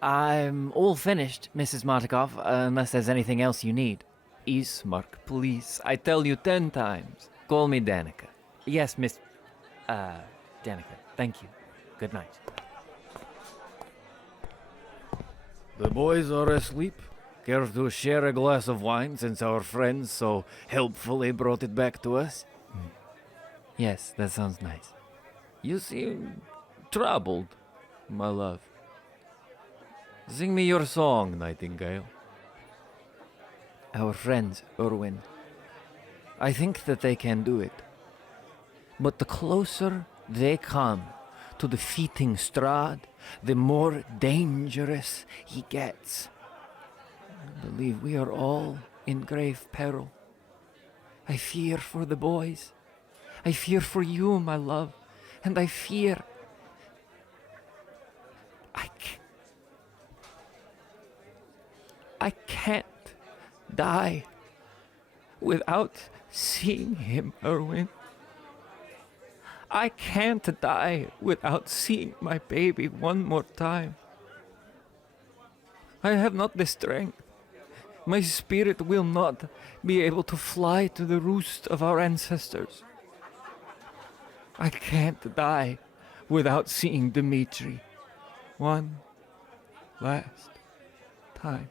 I'm all finished, Mrs. Martikov, unless there's anything else you need. Aasimar, please. I tell you 10 times. Call me Danica. Yes, Miss... Danica. Thank you. Good night. The boys are asleep. Care to share a glass of wine since our friends so helpfully brought it back to us? Yes, that sounds nice. You seem troubled, my love. Sing me your song, Nightingale. Our friends, Erwin. I think that they can do it. But the closer they come to defeating Strahd, the more dangerous he gets. I believe we are all in grave peril. I fear for the boys. I fear for you, my love. And I fear... I can't die without seeing him, Erwin. I can't die without seeing my baby one more time. I have not the strength. My spirit will not be able to fly to the roost of our ancestors. I can't die without seeing Dimitri one last time.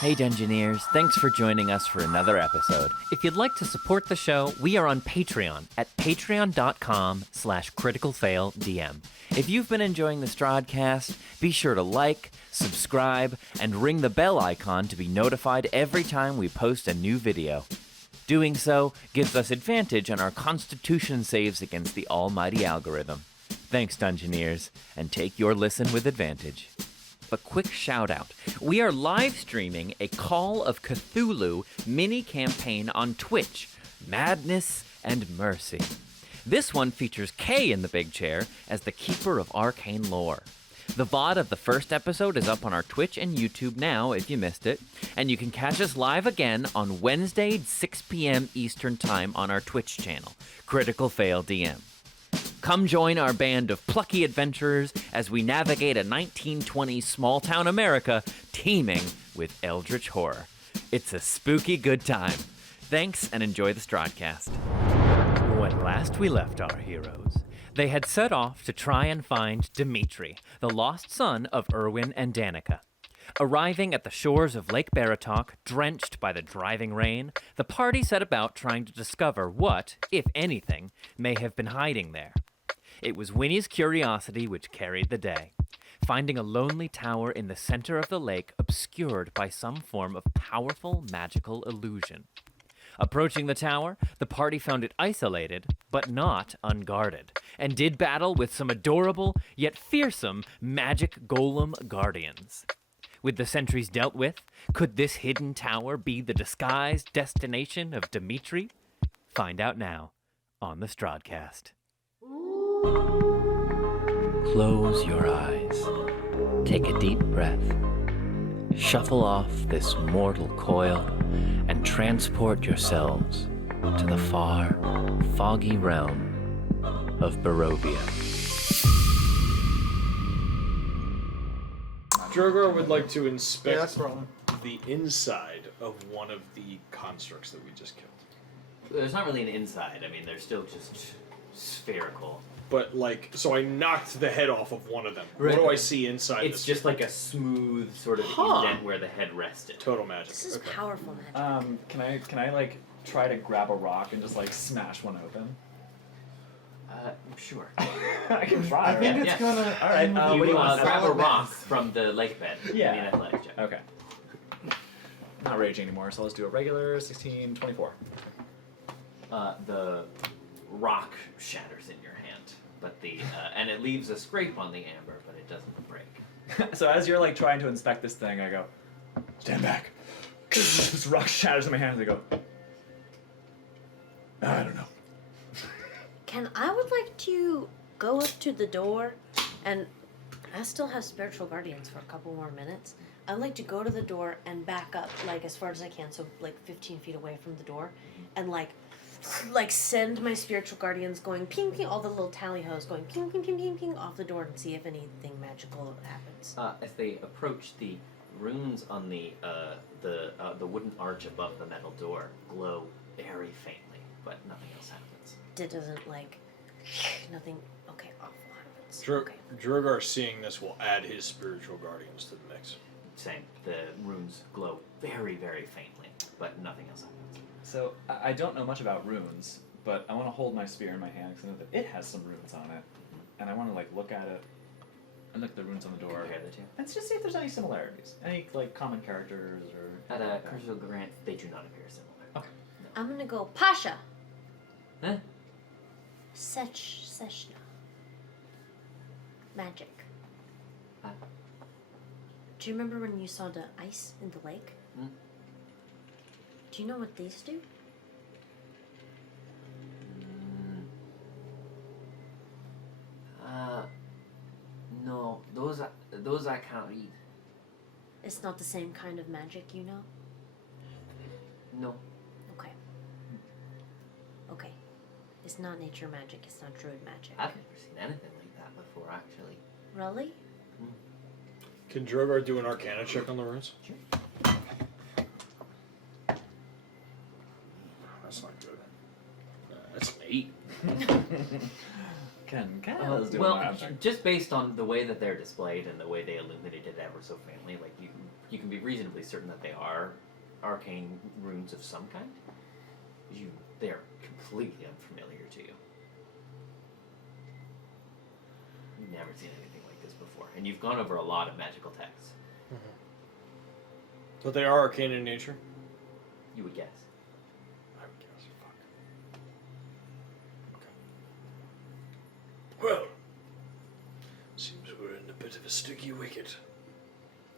Hey Dungeoneers, thanks for joining us for another episode. If you'd like to support the show, we are on Patreon at patreon.com/criticalfailedm. If you've been enjoying the Strahdcast, be sure to like, subscribe, and ring the bell icon to be notified every time we post a new video. Doing so gives us advantage on our constitution saves against the almighty algorithm. Thanks Dungeoneers, and take your listen with advantage. A quick shout out. We are live streaming a Call of Cthulhu mini campaign on Twitch, Madness and Mercy. This one features Kay in the big chair as the keeper of arcane lore. The VOD of the first episode is up on our Twitch and YouTube now if you missed it, and you can catch us live again on Wednesday, 6 p.m. Eastern Time on our Twitch channel, Critical Fail DM. Come join our band of plucky adventurers as we navigate a 1920s small-town America teeming with eldritch horror. It's a spooky good time. Thanks and enjoy the Strahdcast. When last we left our heroes, they had set off to try and find Dimitri, the lost son of Erwin and Danica. Arriving at the shores of Lake Baratok, drenched by the driving rain, the party set about trying to discover what, if anything, may have been hiding there. It was Winnie's curiosity which carried the day, finding a lonely tower in the center of the lake obscured by some form of powerful magical illusion. Approaching the tower, the party found it isolated, but not unguarded, and did battle with some adorable, yet fearsome, magic golem guardians. With the sentries dealt with, could this hidden tower be the disguised destination of Dimitri? Find out now on the Strahdcast. Close your eyes. Take a deep breath. Shuffle off this mortal coil and transport yourselves to the far, foggy realm of Barovia. Drogar would like to inspect the inside of one of the constructs that we just killed. There's not really an inside. I mean, they're still just spherical. But, like, so I knocked the head off of one of them. Right. What do I see inside It's just like a smooth sort of indent where the head rested. Total magic. This is powerful magic. Can I like try to grab a rock and just like smash one open? Sure. I can try. I think right? it's gonna. All right. You What do you want? grab a Solid rock math. from the lake bed. Yeah. Give me an athletics check. Okay. Not raging anymore, so let's do a regular 16, 24. The rock shatters in your hand, but the and it leaves a scrape on the amber, but it doesn't break. So as you're like trying to inspect this thing, I go, stand back. This rock shatters in my hand, and I go, I don't know. I would like to go up to the door, and I still have spiritual guardians for a couple more minutes. I'd like to go to the door and back up, like, as far as I can, so, like, 15 feet away from the door, and, like, like send my spiritual guardians going ping ping, all the little tally hos going ping ping ping ping ping off the door and see if anything magical happens. As they approach, the runes on the wooden arch above the metal door glow very faintly, but nothing else happens. It doesn't like nothing. Okay, awful happens. Okay. Drogar seeing this will add his spiritual guardians to the mix. Same. The runes glow very, very faintly, but nothing else happens. So I don't know much about runes, but I want to hold my spear in my hand because I know that it has some runes on it, and I want to like look at it and look at the runes on the door. Compare the two. And just see if there's any similarities, any like common characters or. At a cursory glance, they do not appear similar. Okay. I'm gonna go Pasha. Huh? Seshna. Magic. Do you remember when you saw the ice in the lake? Hmm? Do you know what these do? No, those I can't read. It's not the same kind of magic, you know? No. Okay. Okay. It's not nature magic, it's not druid magic. I've never seen anything like that before, actually. Really? Can Drogar do an Arcana check on the runes? Sure. That's not good. That's an 8. Can let's do well, magic. just based on the way that they're displayed and the way they illuminated it ever so faintly, like you can be reasonably certain that they are arcane runes of some kind. They are completely unfamiliar to you. You've never seen anything like this before, and you've gone over a lot of magical texts. But they are arcane in nature? You would guess. I would guess. Fuck. Okay. Well, seems we're in a bit of a sticky wicket.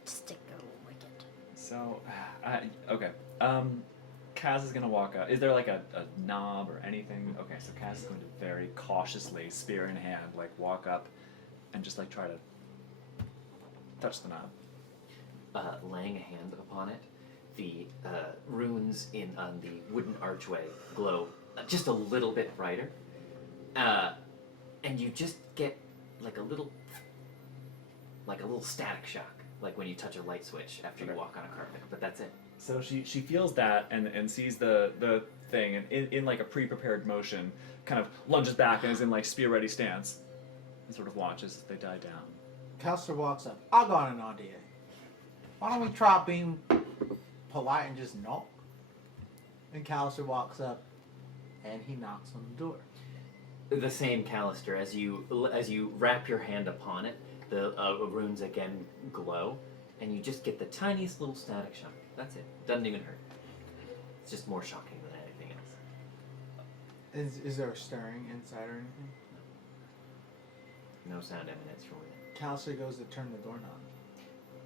Stick a wicket. So, okay. Kaz is gonna walk up. Is there like a knob or anything? Okay, so Kaz is going to very cautiously, spear in hand, like walk up and just like try to touch the knob. Laying a hand upon it, the runes on the wooden archway glow just a little bit brighter, and you just get like a little static shock, like when you touch a light switch after you walk on a carpet. But that's it. So she feels that and sees the thing and in like a pre-prepared motion, kind of lunges back and is in like spear ready stance, and sort of watches as they die down. Callister walks up. I got an idea. Why don't we try being polite and just knock? And Callister walks up and he knocks on the door. The same Callister, as you wrap your hand upon it, the runes again glow, and you just get the tiniest little static shock. That's it. Doesn't even hurt. It's just more shocking than anything else. Is there a stirring inside or anything? No sound emanates from within. Callister goes to turn the doorknob.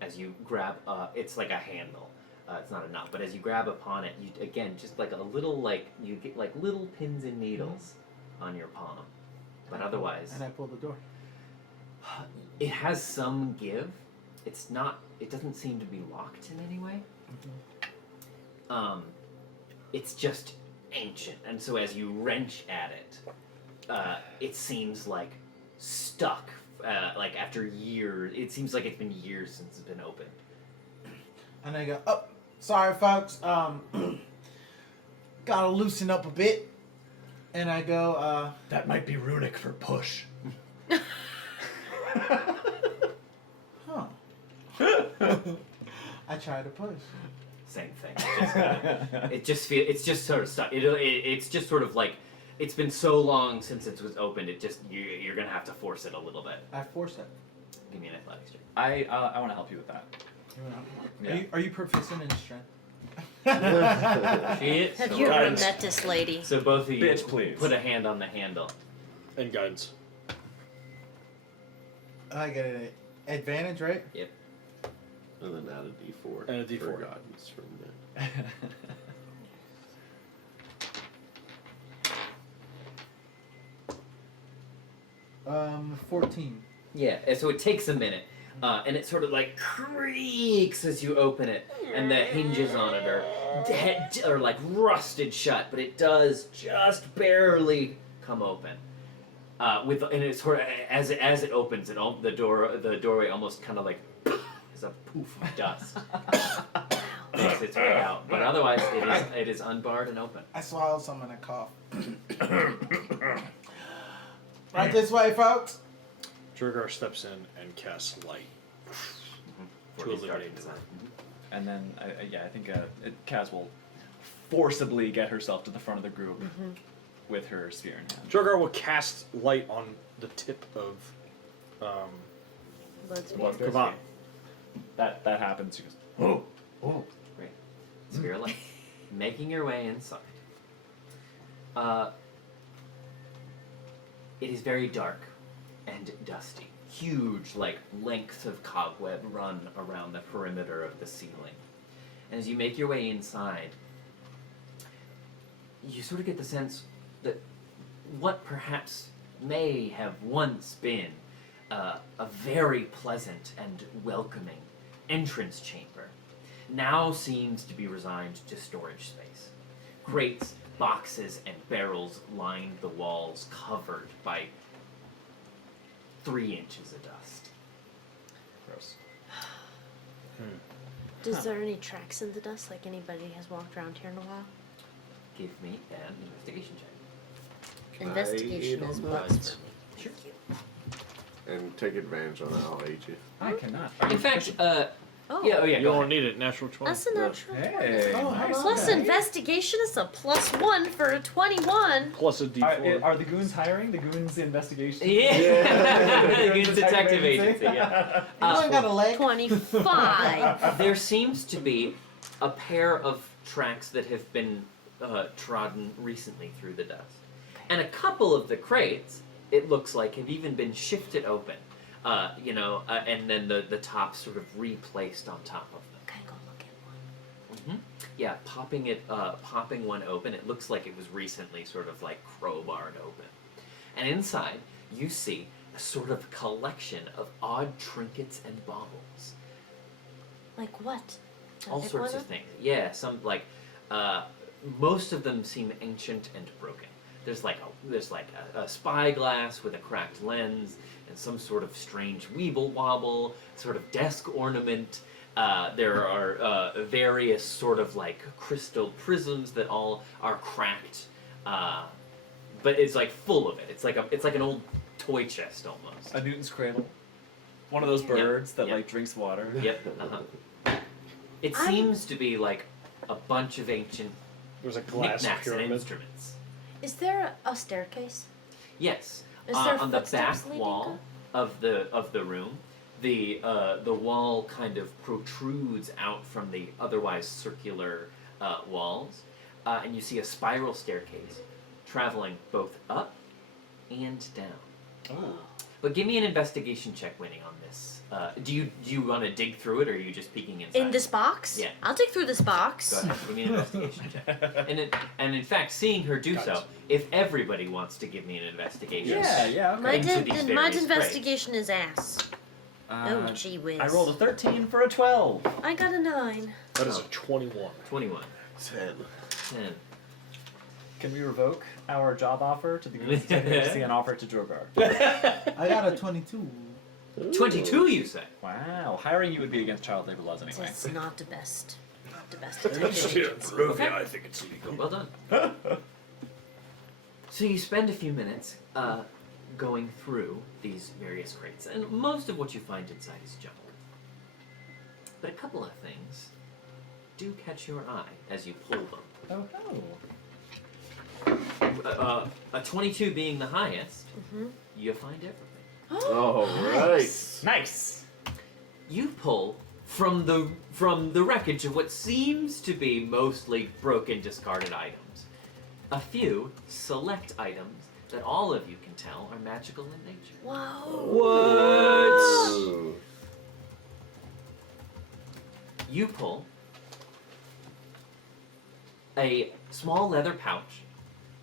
As you grab, it's like a handle. It's not a knob, but as you grab upon it, you again just like a little you get like little pins and needles on your palm. But otherwise, And I pull the door. it has some give. It's not. It doesn't seem to be locked in any way. It's just ancient, and so as you wrench at it, it seems like stuck. Like after years, it seems like it's been years since it's been opened. And I go, oh, sorry folks, gotta loosen up a bit. And I go, That might be runic for push. huh. I try to push. Same thing. It's just sort of stuck. It's just sort of like it's been so long since it was opened. It just you're gonna have to force it a little bit. I force it. Give me an athletics check. I want to help you with that. Yeah. Are you proficient in strength? She is. Have So you ever guidance. met this lady? So both of you Bitch, please. put a hand on the handle. And guidance. I get an advantage, right? Yep. And then add a D4. And a D4. For guidance from there. 14. Yeah. So it takes a minute. and it sort of like creaks as you open it, and the hinges on it are like rusted shut, but it does just barely come open. And it sort of as it opens, the doorway almost kind of like is a poof of dust. Makes its way out, but otherwise it is unbarred and open. I swallowed some and I cough. Right this way, folks. Drogar steps in and casts light to illuminate the room. And then, I think Kaz will forcibly get herself to the front of the group with her spear in hand. Drogar will cast light on the tip of Kavan. That happens. She goes, oh. Great. Spear light. Making your way inside. It is very dark and dusty. Huge, like, lengths of cobweb run around the perimeter of the ceiling. And as you make your way inside, you sort of get the sense that what perhaps may have once been a very pleasant and welcoming entrance chamber now seems to be resigned to storage space. Crates, boxes, and barrels lined the walls, covered by 3 inches of dust. Gross. Is there any tracks in the dust, like anybody has walked around here in a while? Give me an investigation check. Investigation is plus. Sure. And take advantage on that, I'll aid you. I cannot. In fact, Oh, yeah, You go don't ahead. need it. Natural 20. that's a natural. Hey. Oh, nice. Plus investigation is a +1 for a 21. Plus a D4. Are the goons hiring? The goons investigation? Yeah. Goons Good detective agency, yeah. You ain't got a leg. 25. There seems to be a pair of tracks that have been trodden recently through the dust. And a couple of the crates, it looks like, have even been shifted open. And then the top sort of replaced on top of them. Can I go look at one? Yeah, popping one open, it looks like it was recently sort of like crowbarred open. And inside, you see a sort of collection of odd trinkets and baubles. Like what? Can I All pick sorts one of up? things. Yeah, some like most of them seem ancient and broken. There's like a spyglass with a cracked lens and some sort of strange weeble wobble, sort of desk ornament. There are various sort of like crystal prisms that all are cracked, but it's like full of it. It's like an old toy chest almost. A Newton's cradle. One of those birds that Yep. like drinks water. Yep. It seems to be like a bunch of ancient There's a glass knickknacks and pyramid. instruments. Is there a staircase? Yes. Is there On the footsteps back leading wall of the room, the wall kind of protrudes out from the otherwise circular walls, and you see a spiral staircase traveling both up and down. Oh. But give me an investigation check, Winnie, on this. Do you want to dig through it, or are you just peeking inside? In this box? Yeah. I'll dig through this box. Go ahead, give me an investigation check. And in fact, seeing her do so, if everybody wants to give me an investigation check. Yeah, okay. My, Into these my various investigation is ass. Uh, Oh, gee whiz. I rolled a 13 for a 12. I got a 9. That is a 21. 21. 10. 10. Can we revoke our job offer to the goons detective to see an offer to Drogar? I got a 22. 22, you say? Wow, hiring you would be against child labor laws anyway. It's not the best. Not the best. Barovia, I think it's illegal. Well done. So you spend a few minutes going through these various crates, and most of what you find inside is junk. But a couple of things do catch your eye as you pull them. Oh, A 22 being the highest, Mhm. you find everything. Oh, right. nice. You pull from the wreckage of what seems to be mostly broken, discarded items, a few select items that all of you can tell are magical in nature. Whoa. What? Ooh. You pull a small leather pouch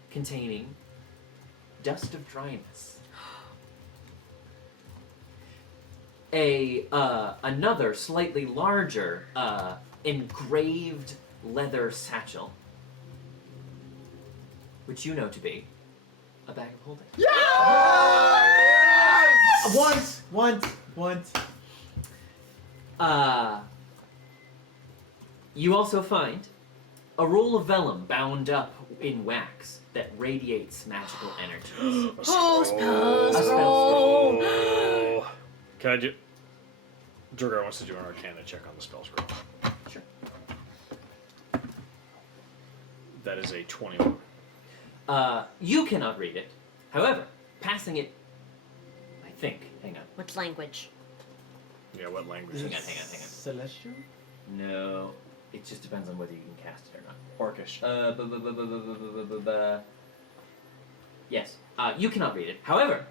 containing dust of dryness. another slightly larger engraved leather satchel, which you know to be a bag of holding. Once. You also find a roll of vellum bound up in wax that radiates magical energies. Oh, spell A spell scroll! Oh. Can I do... Drogar wants to do an Arcana check on the spell scroll. Sure. That is a 21. You cannot read it. However, passing it, I think, hang on. Which language? Yeah, what language? Hang on. Celestial? No, it just depends on whether you can cast it or not. Orcish. Yes, you cannot read it. However,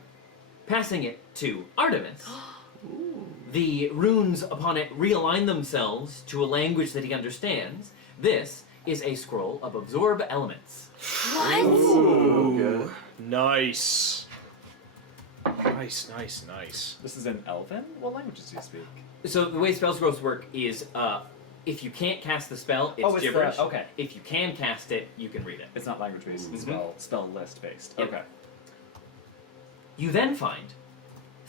passing it to Artemis, the runes upon it realign themselves to a language that he understands. This is a scroll of absorb elements. What? Ooh. Nice. Nice. This is in Elven? What languages do you speak? So the way spell scrolls work is, if you can't cast the spell, it's it's gibberish. okay. If you can cast it, you can read it. It's not language based, it's spell list based. Yep. Okay. You then find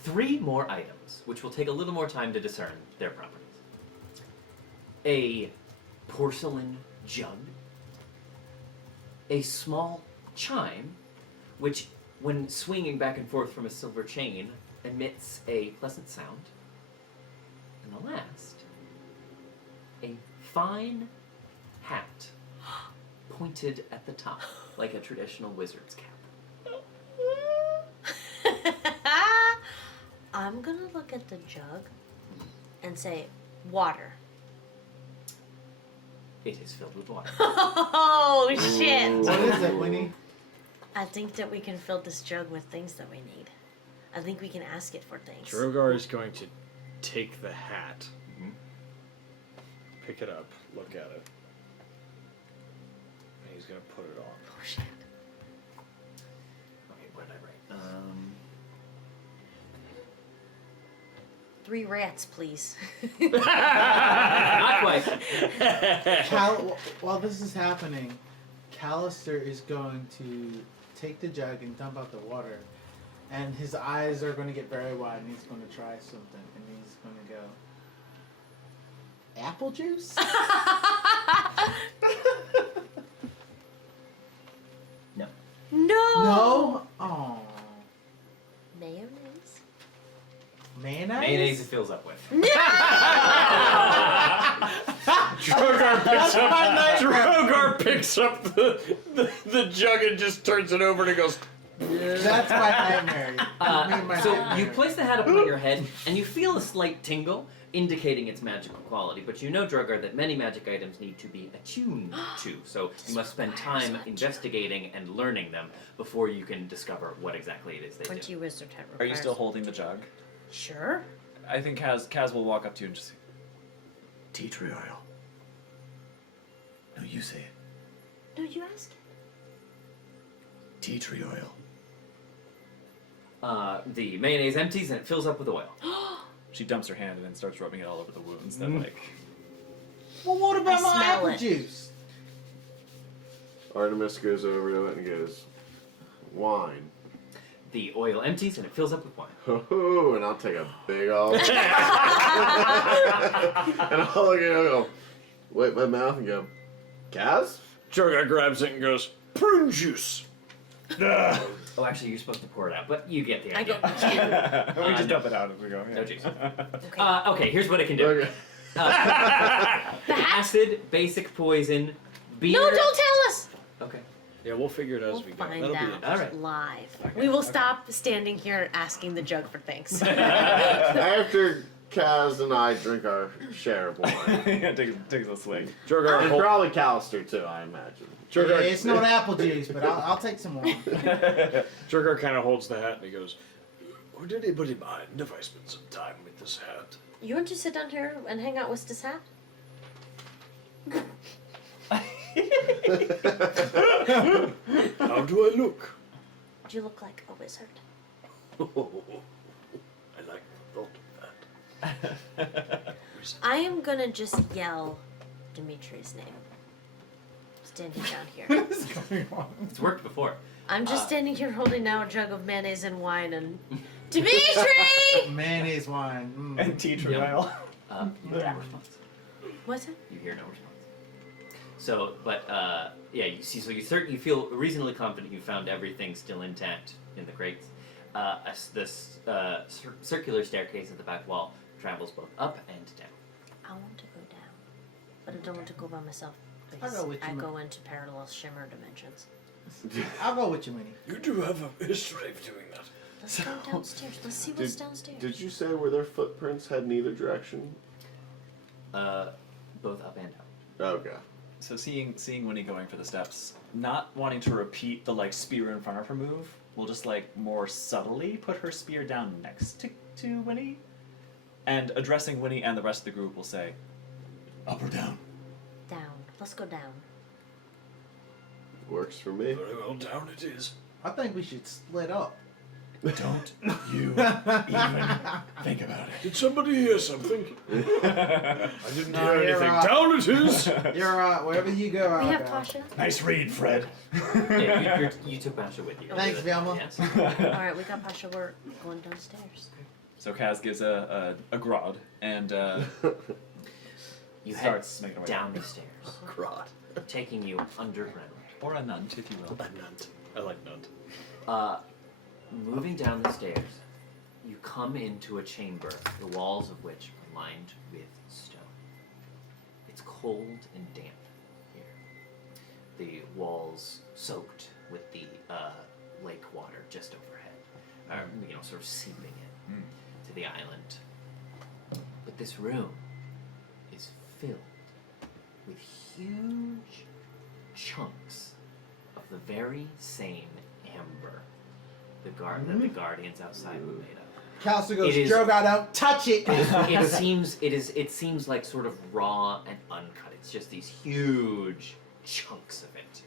3 more items, which will take a little more time to discern their properties. A porcelain jug, a small chime, which, when swinging back and forth from a silver chain, emits a pleasant sound, and the last, a fine hat, pointed at the top, like a traditional wizard's cap. I'm gonna look at the jug and say, water. It is filled with water. Oh, shit! What is it, Winnie? I think that we can fill this jug with things that we need. I think we can ask it for things. Drogar is going to take the hat, pick it up, look at it, and he's going to put it on. Oh, shit. Okay, what did I write? 3 rats, please. Not quite. While this is happening, Callister is going to take the jug and dump out the water, and his eyes are going to get very wide, and he's going to try something, and he's going to go, apple juice? No. No! No? Oh. Mayonnaise? Mayonnaise? Mayonnaise it fills up with. Drogar picks up the jug and just turns it over and goes, That's my nightmare. So you place the hat upon your head, and you feel a slight tingle, indicating its magical quality. But you know, Drogar, that many magic items need to be attuned to, so you must spend time investigating and learning them before you can discover what exactly it is they do. 20 wizard hat Are you still holding the jug? Sure. I think Kaz will walk up to you and just say, Tea tree oil. No, you say it. No, you ask it. Tea tree oil. The mayonnaise empties, and it fills up with oil. she dumps her hand and then starts rubbing it all over the wounds. Then like, Well, what about I my smell apple it. juice? Artemis goes over to it and goes, wine. The oil empties, and it fills up with wine. Oh, and I'll take a big old and I'll look at it and go, wipe my mouth and go, Kaz? Drogar grabs it and goes, prune juice. Oh, actually, you're supposed to pour it out, but you get the I idea. go, we just dump it out as we go. No juice. okay. Okay, here's what it can do. Okay. Acid, basic poison, beer... No, don't tell us! Okay. Yeah, we'll figure it out We'll as we go. find That'll be out interesting. All right. live. We will stop standing here asking the jug for things. After Kaz and I drink our share of wine. yeah, take a swing. Drogar, And hold, probably Callister too, I imagine. Drogar, It's not apple juice, but I'll take some more. Drogar kind of holds the hat and he goes, would anybody mind if I spend some time with this hat? You want to sit down here and hang out with this hat? How do I look? Do you look like a wizard? I like the thought of that. I am gonna just yell Dimitri's name. Standing down here. What is going on? It's worked before. I'm just standing here holding now a jug of mayonnaise and wine and Dimitri! Mayonnaise wine. And tea tree Yep. oil. You hear no response. What's it? You hear no response. So, but yeah, you see. So you feel reasonably confident you found everything still intact in the crates. This circular staircase at the back wall travels both up and down. I want to go down, but I don't want to go by myself I'll because go with you, I Ma- go into parallel shimmer dimensions. I'll go with you, Winnie. You do have a history of doing that. Let's go downstairs. Let's see what's downstairs. Did you say where their footprints head in either direction? Both up and down. Okay. So seeing Winnie going for the steps, not wanting to repeat the like spear in front of her move, we'll just like more subtly put her spear down next to Winnie, and addressing Winnie and the rest of the group will say, Up or down? Down. Let's go down. Works for me. Very well, down it is. I think we should split up. Don't you even think about it. Did somebody hear something? I didn't No, hear you're anything. right. Down it is! You're right. Wherever you go, I'll We have go. Pasha. Nice read, Fred. Yeah, you took Basha with you. Thanks, Velma. Yes. Alright, we got Pasha. We're going downstairs. So Kaz gives a grod and You head starts making her way down the stairs, Crot. taking you underground. or a nunt, if you will. A nunt. I like nunt. Moving down the stairs, you come into a chamber, the walls of which are lined with stone. It's cold and damp here. The walls soaked with the lake water just overhead, sort of seeping in to the island. But this room is filled with huge chunks of the very same amber that the guardians outside were made of. Callister goes, It is- Drogar, don't touch it! It seems like sort of raw and uncut. It's just these huge chunks of it.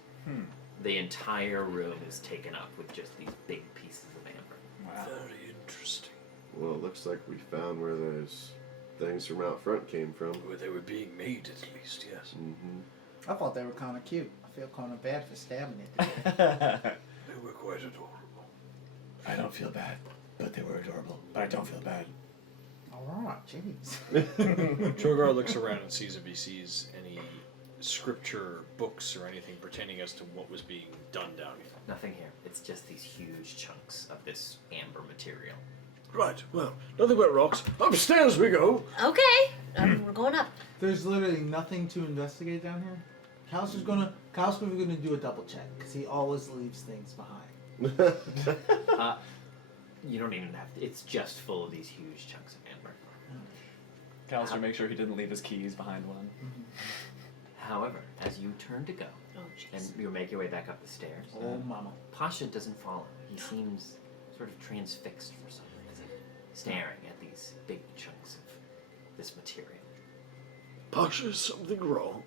The entire room is taken up with just these big pieces of amber. Wow. Very interesting. Well, it looks like we found where those things from out front came from. Where they were being made, at least, yes. Mm-hmm. I thought they were kind of cute. I feel kind of bad for stabbing it. They were quite adorable. I don't feel bad, but they were adorable. But I don't feel bad. Alright, jeez. Drogar looks around and sees if he sees any scripture books or anything pertaining as to what was being done down here. Nothing here. It's just these huge chunks of this amber material. Right, well, nothing but rocks. Upstairs we go! Okay! We're going up. There's literally nothing to investigate down here. Callister's gonna do a double check, because he always leaves things behind. You don't even have to. It's just full of these huge chunks of amber. Callister make sure he didn't leave his keys behind one. However, as you turn to go, Oh, and jeez. you make your way back up the stairs, Oh, mama. Pasha doesn't follow. He seems sort of transfixed for some reason, staring at these big chunks of this material. Pasha, is something wrong?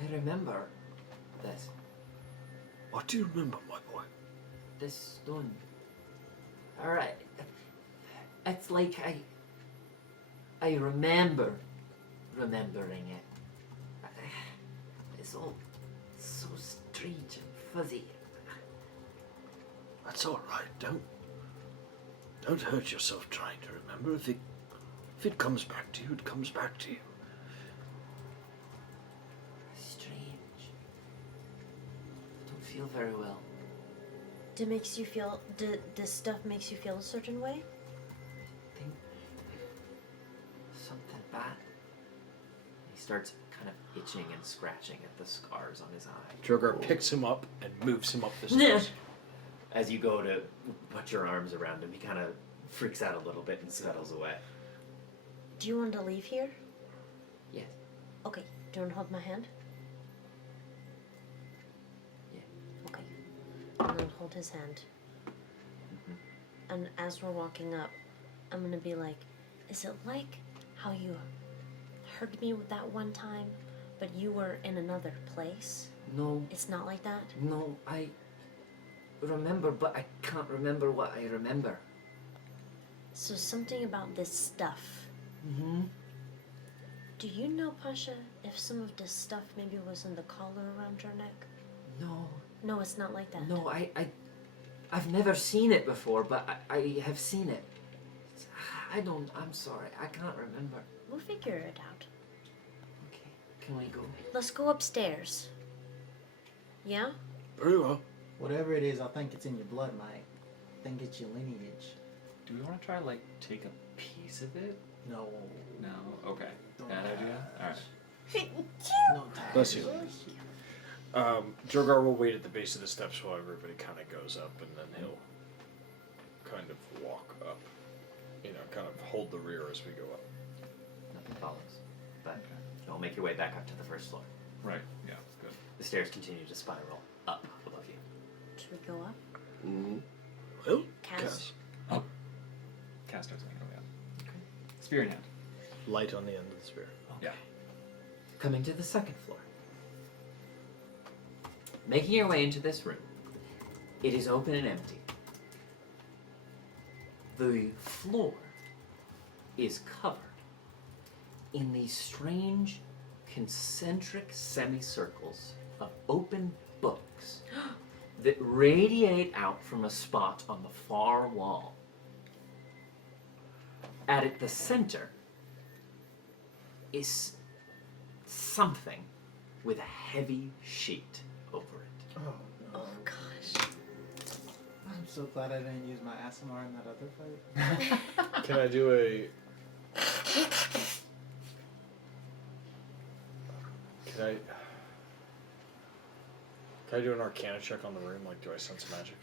I remember this. What do you remember, my boy? This stone. Alright. It's like I remember remembering it. It's all so strange and fuzzy. That's all right. Don't hurt yourself trying to remember. If it comes back to you, it comes back to you. Strange. I don't feel very well. This stuff makes you feel a certain way? I think something bad. He starts kind of itching and scratching at the scars on his eye. Drogar picks him up and moves him up the stairs. As you go to put your arms around him, he kind of freaks out a little bit and scuttles away. Do you want to leave here? Yes. Okay. Do you want to hold my hand? Yeah. Okay. I'm going to hold his hand. And as we're walking up, I'm going to be like, is it like how you heard me that one time, but you were in another place? No, It's not like that? no, I remember, but I can't remember what I remember. So something about this stuff. Mm-hmm. Do you know, Pasha, if some of this stuff maybe was in the collar around your neck? No, No, it's not like that. no, I've never seen it before, but I have seen it. I'm sorry, I can't remember. We'll figure it out. Okay, can we go? Let's go upstairs. Yeah? Very well. Whatever it is, I think it's in your blood, Mike. I think it's your lineage. Do we want to try like take a piece of it? No. No. Okay. Bad idea. All right. No time. Bless you. Drogar will wait at the base of the steps while everybody kind of goes up, and then he'll kind of walk up. You know, kind of hold the rear as we go up. Nothing follows. But you'll make your way back up to the first floor. Right. Yeah. Good. The stairs continue to spiral up above you. Should we go up? Mm-hmm. Well, Cass. Cast starts making way up. Okay. Spear in hand. Light on the end of the spear. Yeah. Coming to the second floor. Making your way into this room. It is open and empty. The floor is covered in these strange concentric semicircles of open books that radiate out from a spot on the far wall. At the center is something with a heavy sheet over it. Oh, no. Oh, gosh. I'm so glad I didn't use my Aasimar in that other fight. Can I do a... Can I do an Arcana check on the room? Like, do I sense magic?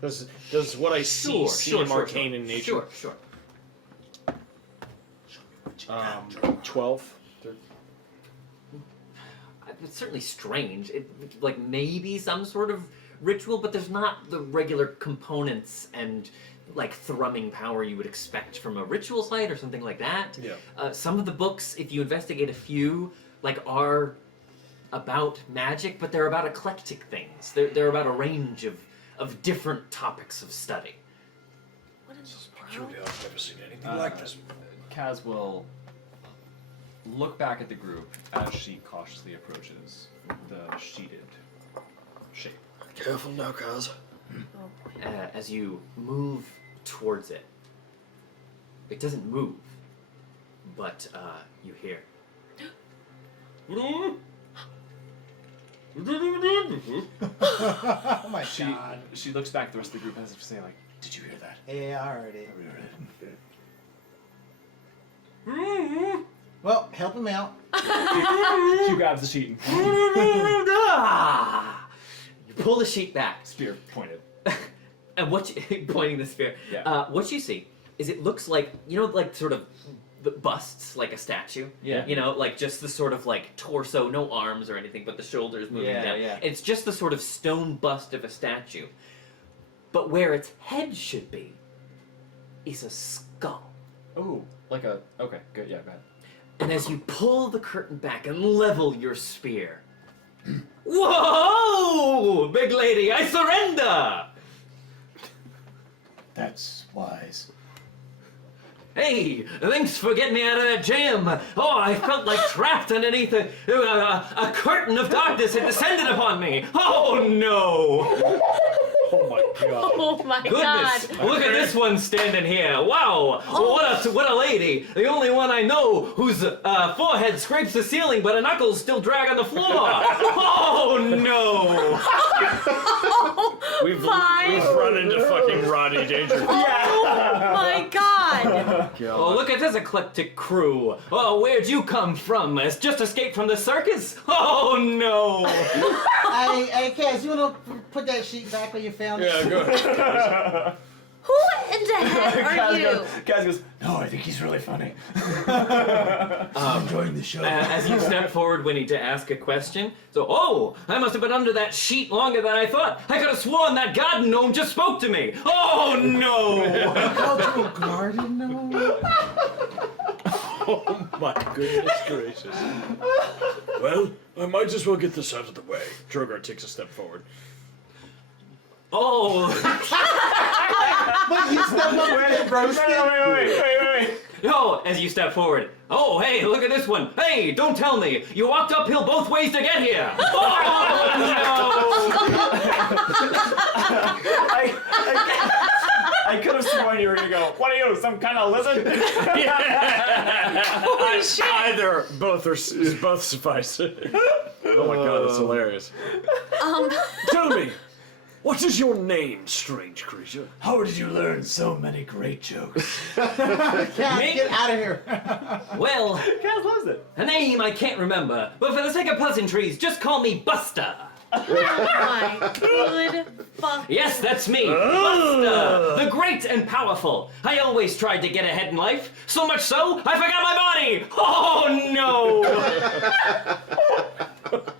Does what I see seem arcane in nature? Sure. 12. It's certainly strange. Like maybe some sort of ritual, but there's not the regular components and like thrumming power you would expect from a ritual site or something like that. Yeah. Some of the books, if you investigate a few, like are about magic, but they're about eclectic things. They're about a range of different topics of study. What in the Peculiar. world? I've never seen anything like this. Kaz will look back at the group as she cautiously approaches the sheeted shape. Careful now, Kaz. Oh, boy. As you move towards it, it doesn't move, but you hear. Oh my god. She looks back at the rest of the group as if to say like, did you hear that? Yeah, I heard it. We heard it. Well, help him out. She grabs the sheet and You pull the sheet back. spear pointed. And what you, pointing the spear. Yeah. What you see is it looks like, you know, like sort of the busts like a statue. Yeah. You know, like just the sort of like torso, no arms or anything, but the shoulders moving Yeah, down. yeah. It's just the sort of stone bust of a statue. But where its head should be is a skull. Oh, like a okay, good, yeah, go ahead. And as you pull the curtain back and level your spear, whoa, big lady, I surrender! That's wise. Hey, thanks for getting me out of that jam. Oh, I felt like trapped underneath a curtain of darkness had descended upon me. Oh no! Oh my god. Oh my Goodness, god. look at this one standing here. Wow, what a lady. The only one I know whose forehead scrapes the ceiling, but her knuckles still drag on the floor. Oh no! We've my- run into fucking Rodney Dangerfield. Oh my god. Oh, look at this eclectic crew. Oh, where'd you come from? Has just escaped from the circus? Oh no! Hey, Kaz, you wanna put that sheet back where you found it? Yeah, go ahead. Who in the heck are you? Kaz goes, No, I think he's really funny. I'm enjoying the show. As you step forward, Winnie, to ask a question. So, oh, I must have been under that sheet longer than I thought. I could have sworn that garden gnome just spoke to me. Oh no! Cultural garden, no. My goodness gracious. Well, I might as well get this out of the way. Drogar takes a step forward. Oh, But you step up and get roasted. Wait. no, as you step forward. Oh, hey, look at this one. Hey, don't tell me. You walked uphill both ways to get here. I could have sworn you were gonna go, what are you, some kind of lizard? Holy shit. Either. Both suffice. Oh my god, that's hilarious. Tell me, what is your name, strange creature? How did you learn so many great jokes? Cat, get out of here. Well, Kaz loves it. a name I can't remember, but for the sake of pleasantries, just call me Buster. Oh my good fuck. Yes, that's me, Buster, the great and powerful. I always tried to get ahead in life, so much so, I forgot my body. Oh no!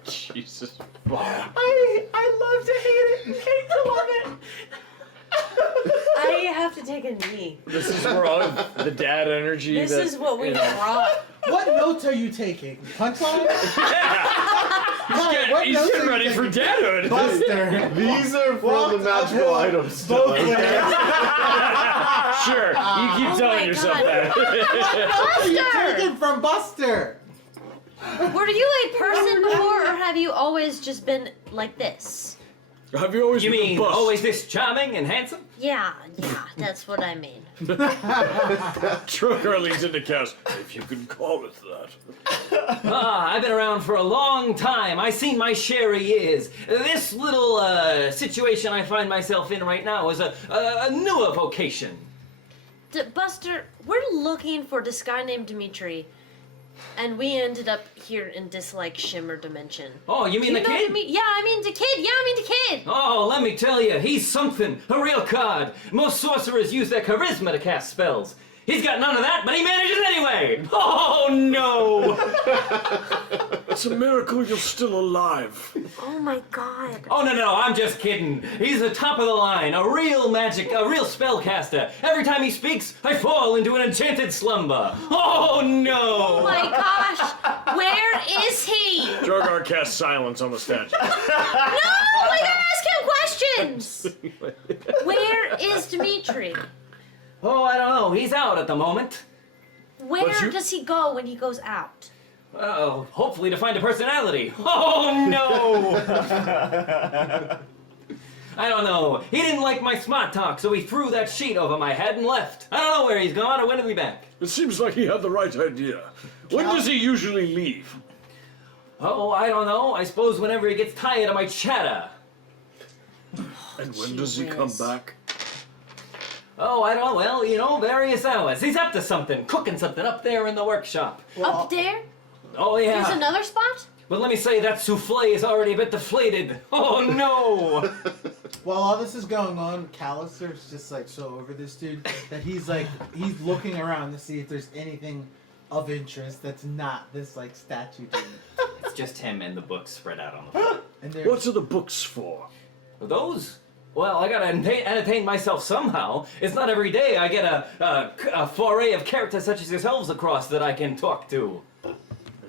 Jesus. I love to hate it and hate to love it. I have to take a knee. This is where all of the dad energy. This that, is what we you know, brought. What notes are you taking? Punchline? What He's notes getting are you ready for taking? dadhood. Buster. These are from the Walked magical uphill items. both ways. Sure, you keep Oh telling my yourself God. that. What are you Buster! taking from Buster? Were you a person before, or have you always just been like this? Have you always You been a mean bust? always this charming and handsome? Yeah, that's what I mean. Drogar leans into Kaz. If you can call it that. I've been around for a long time. I've seen my share of years. This little situation I find myself in right now is a newer vocation. Buster, we're looking for this guy named Dimitri, and we ended up here in Dislike Shimmer Dimension. Oh, you mean Do the know kid? Yeah, I mean the kid. Yeah, I mean the kid. Oh, let me tell you, he's something. A real card. Most sorcerers use their charisma to cast spells. He's got none of that, but he manages anyway. Oh, no. It's a miracle you're still alive. Oh my god. Oh, no, I'm just kidding. He's the top of the line, a real spellcaster. Every time he speaks, I fall into an enchanted slumber. Oh, no. Oh my gosh. Where is he? Drogar casts silence on the statue. No, I gotta ask him questions. Where is Dimitri? Oh, I don't know. He's out at the moment. Where you- does he go when he goes out? Oh, hopefully to find a personality. Oh, no. I don't know. He didn't like my smart talk, so he threw that sheet over my head and left. I don't know where he's gone or when he'll be back. It seems like he had the right idea. When does he usually leave? Oh, I don't know. I suppose whenever he gets tired of my chatter. And when does he come back? Oh, I don't know. Well, various hours. He's up to something, cooking something up there in the workshop. Up there? Oh, yeah. There's another spot? But let me say that souffle is already a bit deflated. Oh, no. While all this is going on, Callister's just like so over this dude that he's looking around to see if there's anything of interest that's not this like statue dude. It's just him and the books spread out on the floor. And there's What are the books for? Those? Well, I gotta entertain myself somehow. It's not every day I get a foray of characters such as yourselves across that I can talk to.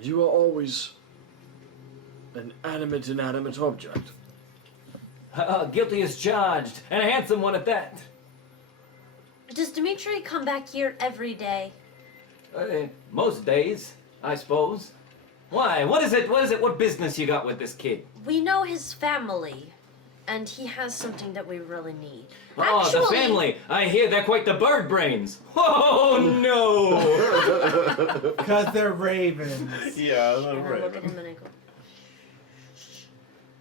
You are always an inanimate object. Guilty as charged, and a handsome one at that. Does Dimitri come back here every day? Most days, I suppose. Why? What is it? What business you got with this kid? We know his family, and he has something that we really need. Oh, the Actually- family. I hear they're quite the bird brains. Oh, no. because they're ravens. Yeah, a And little I look at him and I go,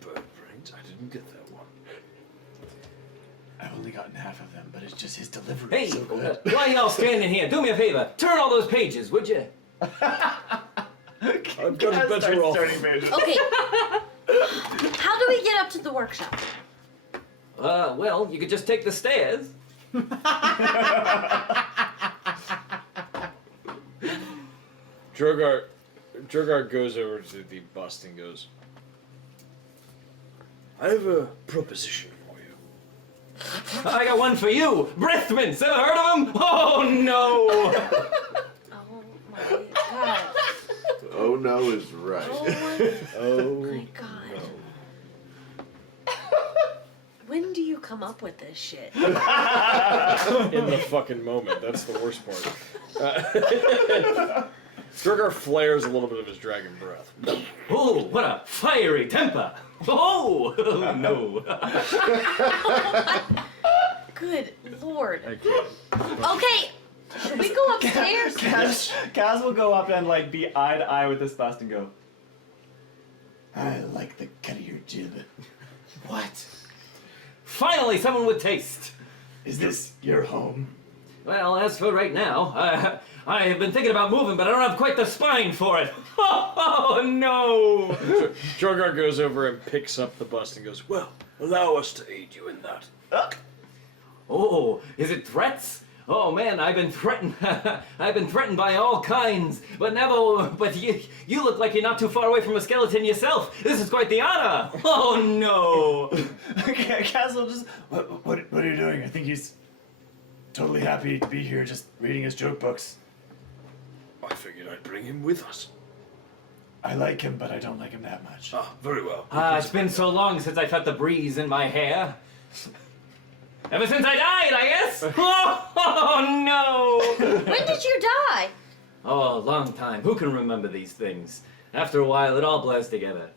Bird brains? I didn't get that one. I've only gotten half of them, but it's just his delivery. Hey, is so good. why are y'all standing here? Do me a favor. Turn all those pages, would you? I've got a better offer. okay. How do we get up to the workshop? Well, you could just take the stairs. Drogar goes over to the bust and goes, I have a proposition for you. I got one for you. Breath mints. Ever heard of them? Oh, no. Oh my god. no is right. Oh my god. When do you come up with this shit? In the fucking moment. That's the worst part. Drogar flares a little bit of his dragon breath. Oh, what a fiery temper! Oh, no. Good lord. I can't. Okay, should we go upstairs? Kaz will go up and like be eye to eye with this bust and go, I like the cut of your jib. what? Finally, someone with taste. Is this your home? Well, as for right now, I have been thinking about moving, but I don't have quite the spine for it. Oh, no! Drogar goes over and picks up the bust and goes, well, allow us to aid you in that. Oh, is it threats? Oh man, I've been threatened. I've been threatened by all kinds, but never. But you look like you're not too far away from a skeleton yourself. This is quite the honor. Oh no! Kaz will just. What are you doing? I think he's totally happy to be here just reading his joke books. I figured I'd bring him with us. I like him, but I don't like him that much. Ah, very well. It's been so long since I felt the breeze in my hair. Ever since I died, I guess. Oh no! When did you die? Oh, a long time. Who can remember these things? After a while, it all blurs together.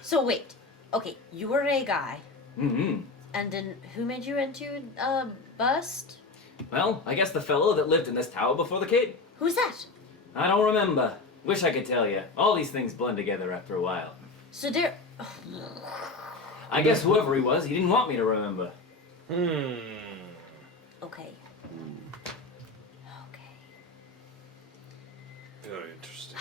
So wait. Okay, you were a guy. Mm-hmm. And then who made you into a bust? Well, I guess the fellow that lived in this tower before the kid. Who's that? I don't remember. Wish I could tell you. All these things blend together after a while. So there. I guess whoever he was, he didn't want me to remember. Okay. Okay. Very interesting.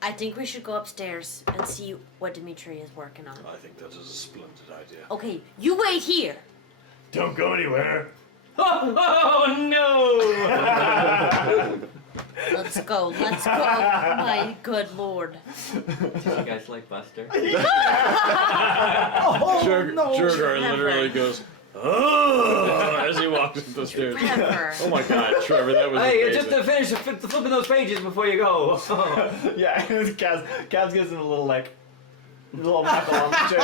I think we should go upstairs and see what Dimitri is working on. I think that is a splendid idea. Okay, you wait here. Don't go anywhere. Oh no! Let's go. Let's go. My good lord. Did you guys like Buster? Drogar literally goes, oh, as he walks up the stairs. Trevor. Oh my god, Trevor, that was Hey, amazing. just to finish flipping those pages before you go. Yeah, Kaz gives him a little like. A little knuckle on the chin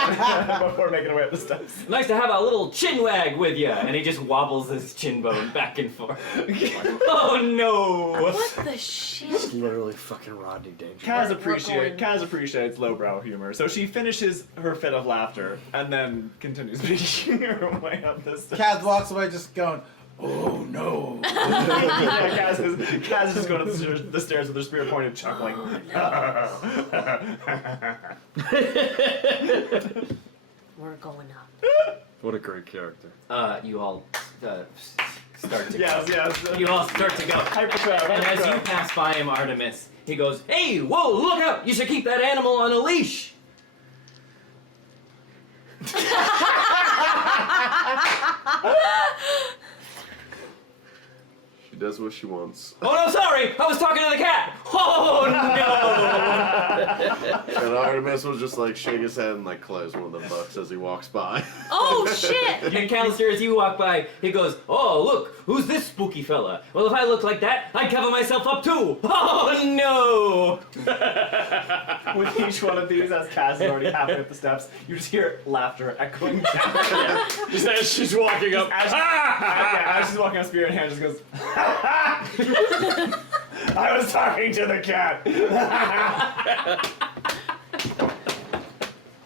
before making our way up the steps. Nice to have a little chin wag with you. And he just wobbles his chin bone back and forth. Oh no! What the shit? It's literally fucking Rodney Dangerfield. Kaz appreciates lowbrow humor, so she finishes her fit of laughter and then continues making her way up the steps. Kaz walks away just going, oh no. Yeah, Kaz is just going up the stairs with her spear pointed, chuckling. We're going up. What a great character. You all start to Yes. go. You all start to go. And as you pass by him, Artemis, he goes, hey, whoa, look out! You should keep that animal on a leash. She does what she wants. Oh no, sorry! I was talking to the cat! Oh no! And Artemis will just like shake his head and like close one of the books as he walks by. Oh shit! And Callister, as you walk by, he goes, oh, look, who's this spooky fella? Well, if I looked like that, I'd cover myself up too! Oh no! With each one of these, as Kaz is already halfway up the steps, you just hear laughter echoing down. Just as she's walking up. As she's walking up, spear in hand, just goes. I was talking to the cat.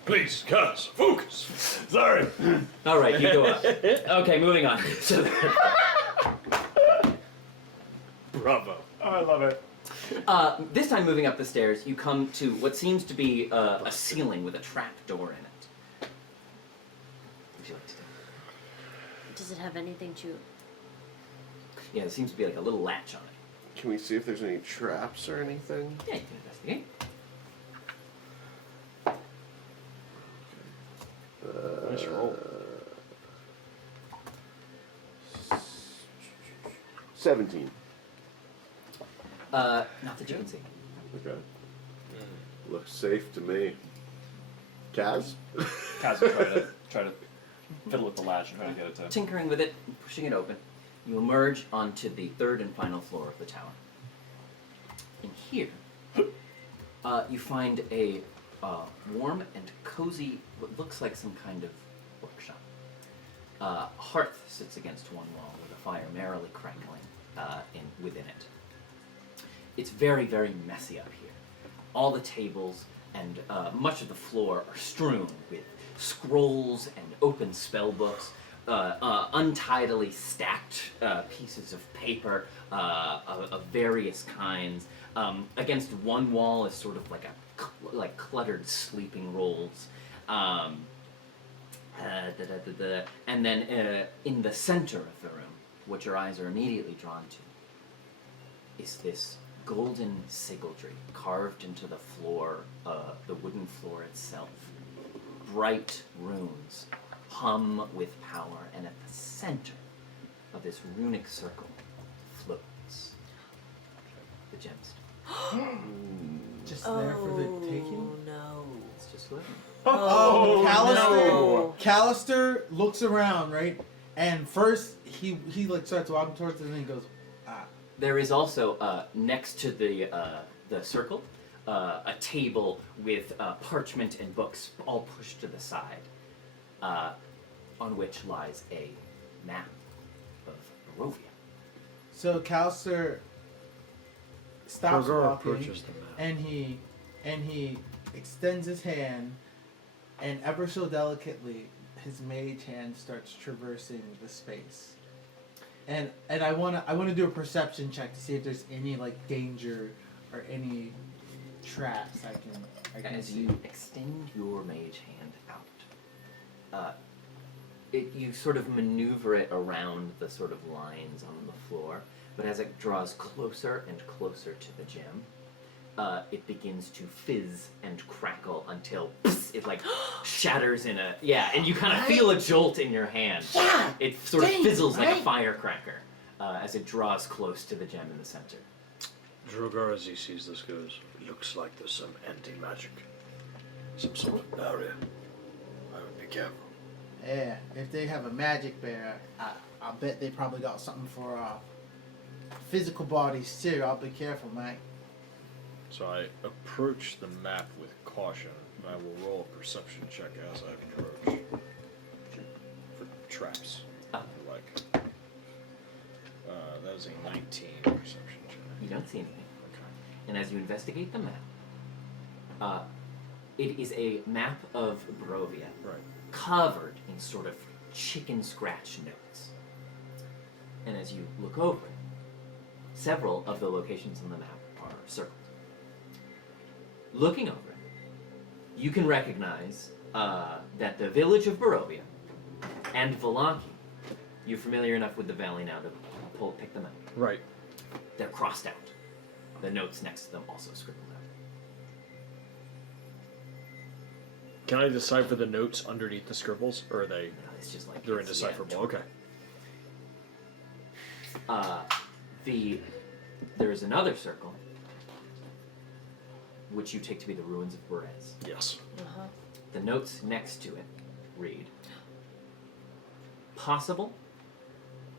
Please, Kaz, focus. Sorry. All right, you go up. Okay, moving on. So, Bravo. Oh, I love it. this time moving up the stairs, you come to what seems to be a ceiling with a trap door in it. Would you like to do? Does it have anything to? Yeah, there seems to be like a little latch on it. Can we see if there's any traps or anything? Yeah, you can investigate. Nice roll. 17. Not that you can see. Okay. Looks safe to me. Kaz? Kaz will try to fiddle with the latch and try to get it to. Tinkering with it, and pushing it open, you emerge onto the third and final floor of the tower. In here, You find a warm and cozy, what looks like some kind of workshop. Hearth sits against one wall with a fire merrily crackling within it. It's very, very messy up here. All the tables and much of the floor are strewn with scrolls and open spell books, untidily stacked pieces of paper of various kinds. Against one wall is sort of like cluttered sleeping rolls. And then in the center of the room, what your eyes are immediately drawn to, is this golden sigildry carved into the floor, the wooden floor itself. Bright runes hum with power, and at the center of this runic circle floats the gemstone. Just there for the taking? No. It's just floating. Callister looks around, right? And first he like starts walking towards it, and then he goes, ah. There is also next to the circle a table with parchment and books all pushed to the side, on which lies a map of Barovia. So Callister stops Drogar walking, approaches the map. and he extends his hand, and ever so delicately, his mage hand starts traversing the space. And I wanna do a perception check to see if there's any like danger or any traps I can As see. you extend your mage hand out, you sort of maneuver it around the sort of lines on the floor, but as it draws closer and closer to the gem, it begins to fizz and crackle until it like shatters in a and you kind of feel a jolt in your hand. Yeah, It sort of dang, fizzles like a right? firecracker as it draws close to the gem in the center. Drogar, as he sees this, goes, looks like there's some anti-magic. Some sort of barrier. I would be careful. Yeah, if they have a magic bear, I bet they probably got something for physical bodies too. I'll be careful, mate. So I approach the map with caution, and I will roll a perception check as I approach. For traps. Like. That is a 19 perception check. You don't see anything. Okay. And as you investigate the map, it is a map of Barovia, Right. covered in sort of chicken scratch notes. And as you look over it, several of the locations on the map are circled. Looking over it, you can recognize that the village of Barovia and Valaki, you're familiar enough with the valley now to pick them out. Right. They're crossed out. The notes next to them also scribbled out. Can I decipher the notes underneath the scribbles, or are they? It's just like They're it's- indecipherable. yeah. Okay. There's another circle, which you take to be the ruins of Berez. Yes. Uh-huh. The notes next to it read, possible,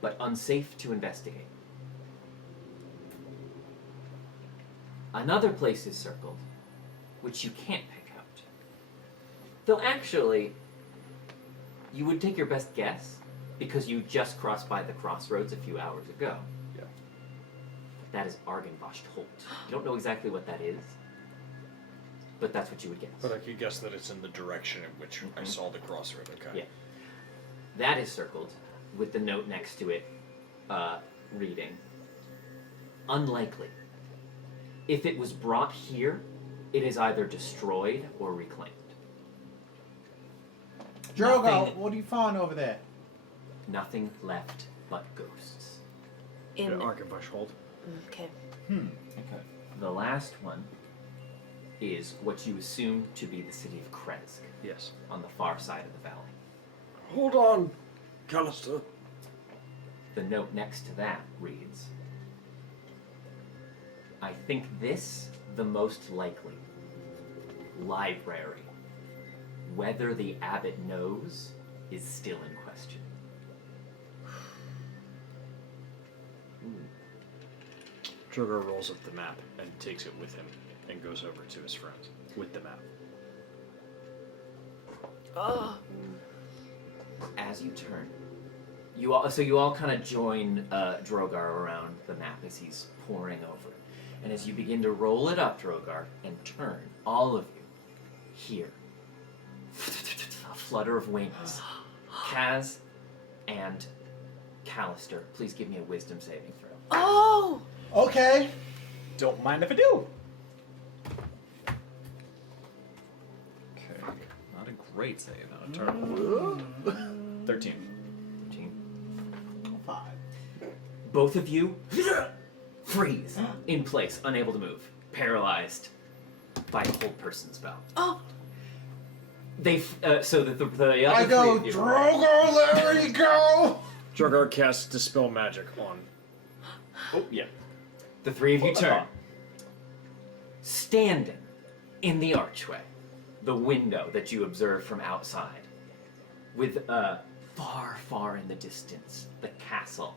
but unsafe to investigate. Another place is circled, which you can't pick out. Though actually, you would take your best guess, because you just crossed by the crossroads a few hours ago. Yeah. That is Argenvost Holt. You don't know exactly what that is, but that's what you would guess. But I could guess that it's in the direction in which I saw the crossroad. Okay. Yeah. That is circled with the note next to it reading, unlikely. If it was brought here, it is either destroyed or reclaimed. Drogar, Nothing- what do you find over there? Nothing left but ghosts. In Archenbush hold. okay. Okay. The last one is what you assume to be the city of Kresk, Yes. on the far side of the valley. Hold on, Callister. The note next to that reads, I think this the most likely. Library. Whether the abbot knows is still in question. Drogar rolls up the map and takes it with him and goes over to his friend with the map. Oh. As you turn, you all kind of join Drogar around the map as he's poring over it. And as you begin to roll it up, Drogar, and turn, all of you hear a flutter of wings. Kaz and Callister, please give me a wisdom saving throw. Oh! Okay. Don't mind if I do. Okay, not a great save on a turn. 13. 5. Both of you freeze in place, unable to move, paralyzed by a hold person spell. Oh! So that the other I go, three of you, Drogar, let me go! Drogar casts Dispel Magic on. Oh, yeah. the three of you turn. Standing in the archway, the window that you observe from outside, with far, far in the distance, the castle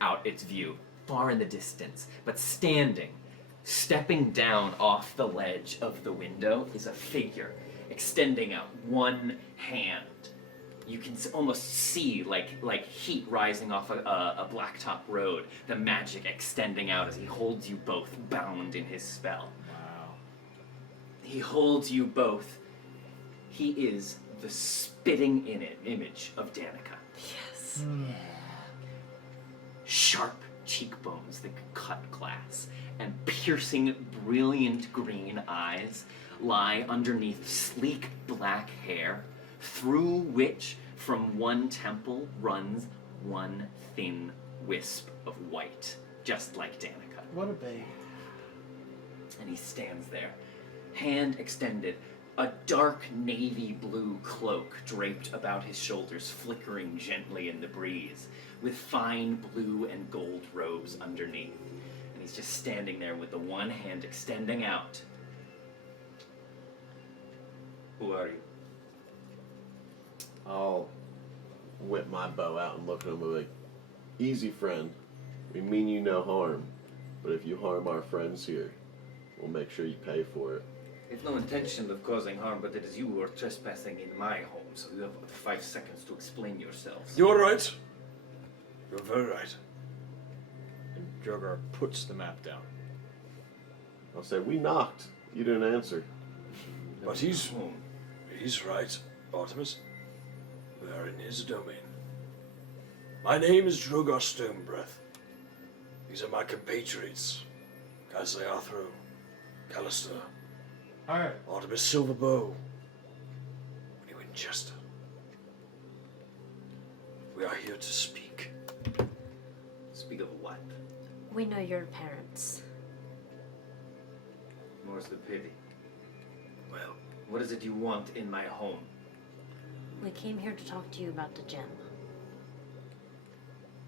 out its view, far in the distance, but standing, stepping down off the ledge of the window is a figure extending out one hand. You can almost see like heat rising off a blacktop road, the magic extending out as he holds you both bound in his spell. Wow. He holds you both. He is the spitting image of Danica. Yes. Sharp cheekbones that could cut glass, and piercing, brilliant green eyes lie underneath sleek black hair, through which from one temple runs one thin wisp of white, just like Danica. What a babe. And he stands there, hand extended, a dark navy blue cloak draped about his shoulders, flickering gently in the breeze, with fine blue and gold robes underneath. And he's just standing there with the one hand extending out. Who are you? I'll whip my bow out and look at him and be like, easy friend, we mean you no harm, but if you harm our friends here, we'll make sure you pay for it. It's no intention of causing harm, but it is you who are trespassing in my home, so you have 5 seconds to explain yourselves. You're right. You're very right. And Drogar puts the map down. I'll say, we knocked, you didn't answer. But he's right, Artemis. We are in his domain. My name is Drogar Stonebreath. These are my compatriots. Kasle Othro, Callister, Alright. Artemis Silverbow, Winnie Winchester. We are here to speak. Speak of what? We know your parents. More's the pity. Well, What is it you want in my home? We came here to talk to you about the gem.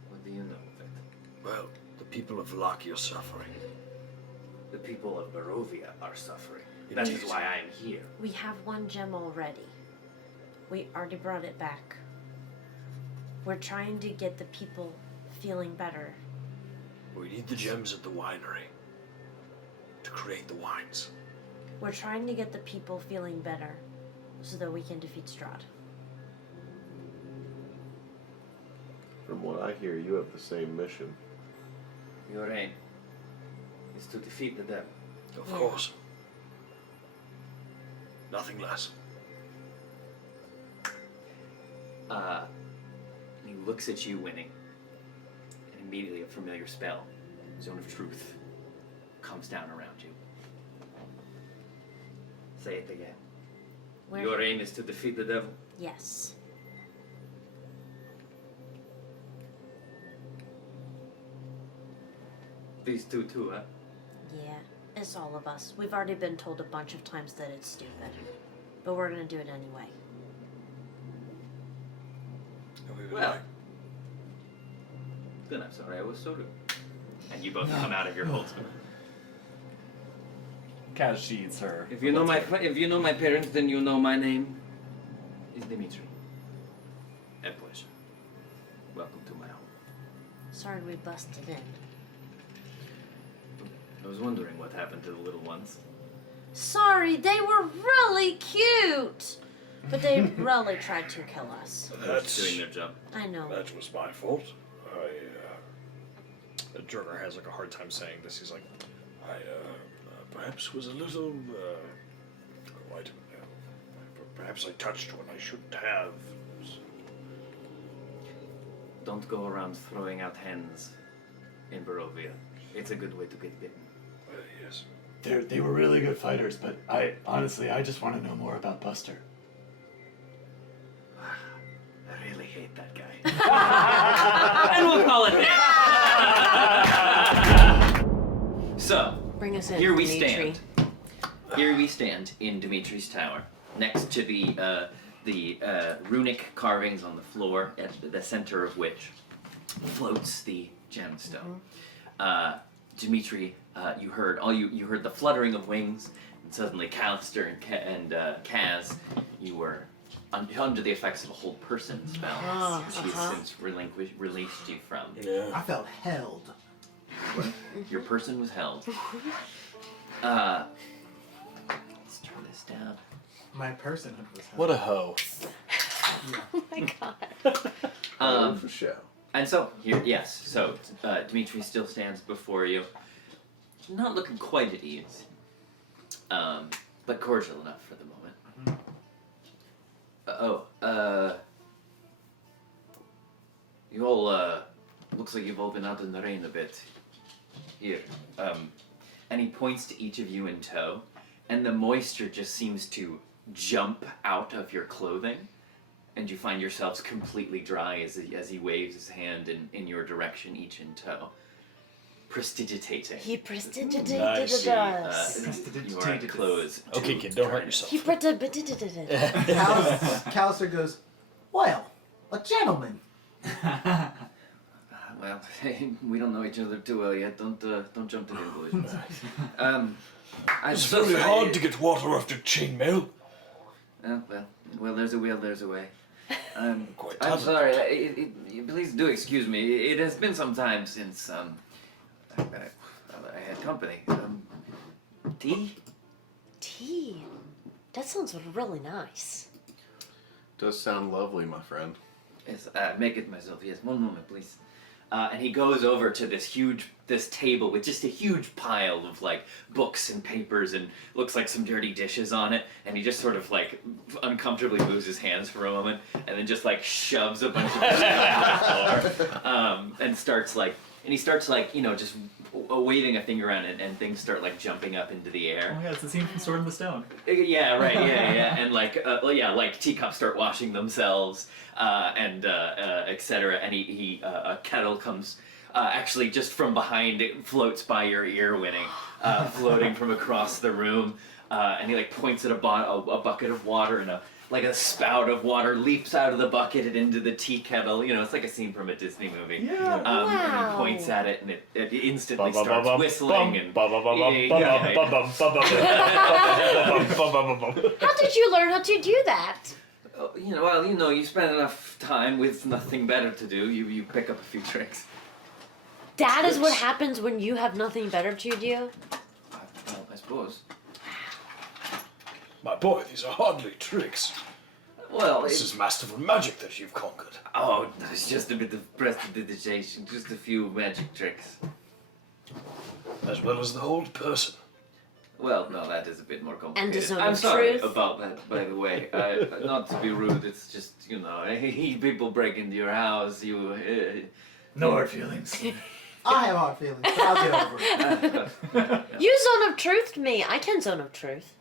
What do you know of it? well, the people of Laki are suffering. The people of Barovia are suffering. That is Indeed. why I am here. We have one gem already. We already brought it back. We're trying to get the people feeling better. We need the gems at the winery to create the wines. We're trying to get the people feeling better so that we can defeat Strahd. From what I hear, you have the same mission. Your aim is to defeat the devil. Of Yeah. course. Nothing less. He looks at you, Winnie, and immediately a familiar spell, Zone of Truth, comes down around you. Say it again. Where? Your aim is to defeat the devil. Yes. These two too, huh? Yeah, it's all of us. We've already been told a bunch of times that it's stupid. But we're gonna do it anyway. And we would Well. like- Then I'm sorry I was so rude. And you both come out of your holes. Kaz sheathes her. If you know my parents, then you know my name is Dimitri. A pleasure. Welcome to my home. Sorry we busted in. I was wondering what happened to the little ones. Sorry, they were really cute. But they really tried to kill us. They're just doing their job. I know. That was my fault. Drogar has like a hard time saying this. He's like, I perhaps was a little, I don't know. Perhaps I touched when I shouldn't have. Don't go around throwing out hens in Barovia. It's a good way to get bitten. Yes. They were really good fighters, but I just want to know more about Buster. I really hate that guy. And we'll call it there. So, Bring us in, here we Dimitri. stand. Here we stand in Dimitri's tower, next to the runic carvings on the floor, at the center of which floats the gemstone. Dimitri, you heard the fluttering of wings, and suddenly Callister and Kaz, you were under the effects of a whole person spell, which he has since released you from. Yeah. I felt held. Your person was held. Let's turn this down. My personhood was held. What a hoe. Oh my god. For show. And so, here, yes, so Dimitri still stands before you, not looking quite at ease, but cordial enough for the moment. You all, looks like you've all been out in the rain a bit. Here, and he points to each of you in tow, and the moisture just seems to jump out of your clothing. And you find yourselves completely dry as he waves his hand in your direction, each in tow. Prestidigitating. He prestidigitated Nice. us. You are clothes. Okay, kid, don't hurt yourself. He prestidigitated us. Callister goes, well, a gentleman. Well, we don't know each other too well yet. Don't jump to conclusions. It's very hard to get water after chainmail. Well, there's a will, there's a way. Quite I'm talented. sorry. Please do excuse me. It has been some time since I had company. Tea? Tea. That sounds really nice. Does sound lovely, my friend. Yes, make it myself. Yes, one moment, please. And he goes over to this table with just a huge pile of like books and papers and looks like some dirty dishes on it. And he just sort of like uncomfortably moves his hands for a moment and then just like shoves a bunch of dishes on the floor. And he starts like, you know, just waving a finger around it and things start like jumping up into the Oh air. my god, it's the scene from Sword in the Stone. Yeah, right, yeah. And like, like teacups start washing themselves, and etc. And a kettle comes, actually just from behind, it floats by your ear, Winnie, floating from across the room. And he like points at a bucket of water, and a spout of water leaps out of the bucket and into the tea kettle. You know, it's like a scene from a Disney movie. Yeah. And Wow. he points at it, and it instantly starts whistling. And How did you learn how to do that? you spend enough time with nothing better to do. You pick up a few tricks. That is what happens when you have nothing better to do? Well, I suppose. My boy, these are hardly tricks. Well, This is masterful magic that you've conquered. Oh, it's just a bit of prestidigitation, just a few magic tricks. As well as the old person. Well, no, that is a bit more complicated. And the zone I'm of sorry truth. about that, by the way. Not to be rude, it's just, people break into your house, you... No hard feelings. I have hard feelings, but I'll get over it. You zone of truth me. I can zone of truth.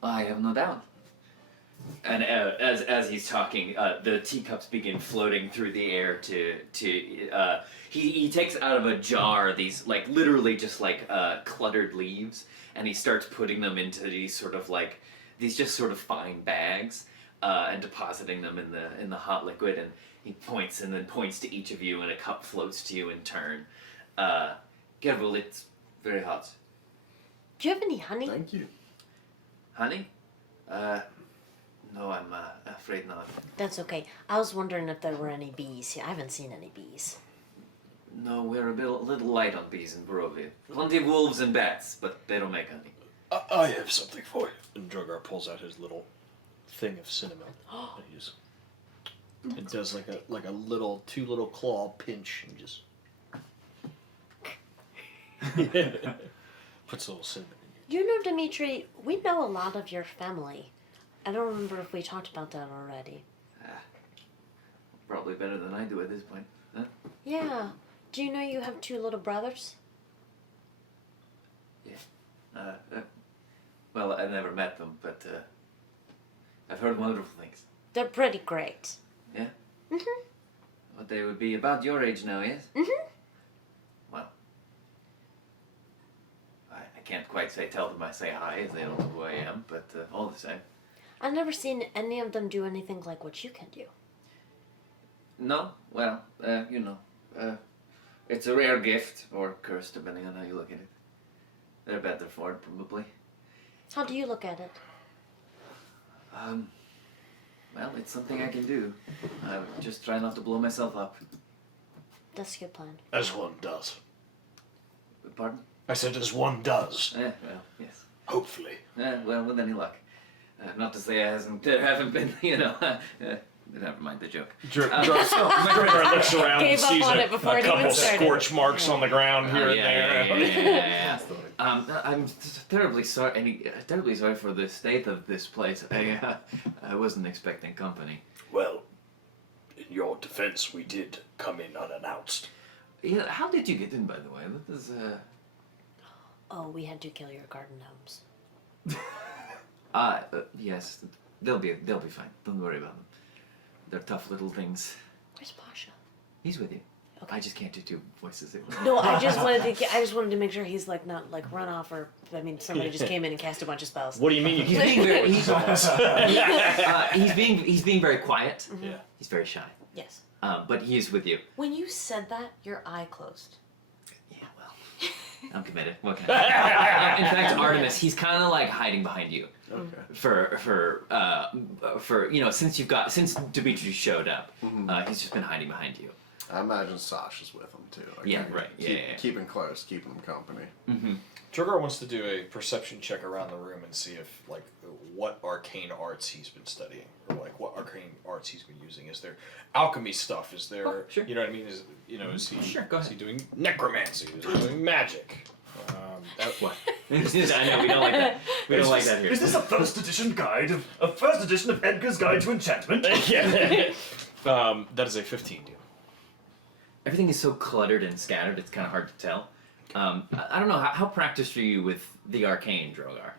I have no doubt. And as he's talking, the teacups begin floating through the air he takes out of a jar these literally just cluttered leaves, and he starts putting them into these sort of fine bags, and depositing them in the hot liquid, and he points to each of you, and a cup floats to you in turn. Careful, it's very hot. Do you have any honey? Thank you. Honey? No, I'm afraid not. That's okay. I was wondering if there were any bees here. I haven't seen any bees. No, we're a little light on bees in Barovia. Plenty of wolves and bats, but they don't make honey. I have something for you. And Drogar pulls out his little thing of cinnamon. And he just it does like a little 2 little claw pinch and just puts a little cinnamon in you. You know, Dimitri, we know a lot of your family. I don't remember if we talked about that already. Probably better than I do at this point. Huh? Yeah. Do you know you have 2 little brothers? Yeah. Well, I've never met them, but I've heard wonderful things. They're pretty great. Yeah? Mm-hmm. Well, they would be about your age now, yes? Mm-hmm. Well, I can't quite tell them I say hi, as they don't know who I am, but all the same. I've never seen any of them do anything like what you can do. No? Well, you know, it's a rare gift, or curse, depending on how you look at it. They're better for it, probably. How do you look at it? Well, it's something I can do. I just try not to blow myself up. That's a good plan. As one does. Pardon? I said as one does. Well, yes. Hopefully. Well, with any luck. Not to say there haven't been, you know, never mind the joke. Drogar looks around and Gave up sees on a it before it couple even started. scorch marks on the ground here and there. Yeah. I'm terribly sorry. Terribly sorry for the state of this place. I wasn't expecting company. Well, in your defense, we did come in unannounced. Yeah. How did you get in, by the way? That is. Oh, we had to kill your garden gnomes. Yes. They'll be fine. Don't worry about them. They're tough little things. Where's Pasha? He's with you. Okay. I just can't do 2 voices. No, I just wanted to make sure he's like not like run off or somebody just came in and cast a bunch of spells. What do you mean you He's being he's being very quiet. Mm-hmm. Yeah. He's very shy. Yes. But he is with you. When you said that, your eye closed. Yeah, well, I'm committed. What can I do? In fact, Artemis, he's kind of like hiding behind you. Okay. For you know, since Dimitri showed up, he's just been hiding behind you. I imagine Sasha's with him too. Like, Yeah, right. Yeah. Keeping close, keeping him company. Mm-hmm. Drogar wants to do a perception check around the room and see if, like, what arcane arts he's been studying, or like what arcane arts he's been using. Is there alchemy stuff? Is there, sure. you know what I mean? Is he, Sure, go is he ahead. doing necromancy? Is he doing magic? What? I know we don't like that. We don't like that here. Is this a first edition of Edgar's Guide to Enchantment? Yeah. That is a 15, dude. Everything is so cluttered and scattered; it's kind of hard to tell. I don't know how practiced are you with the arcane, Drogar?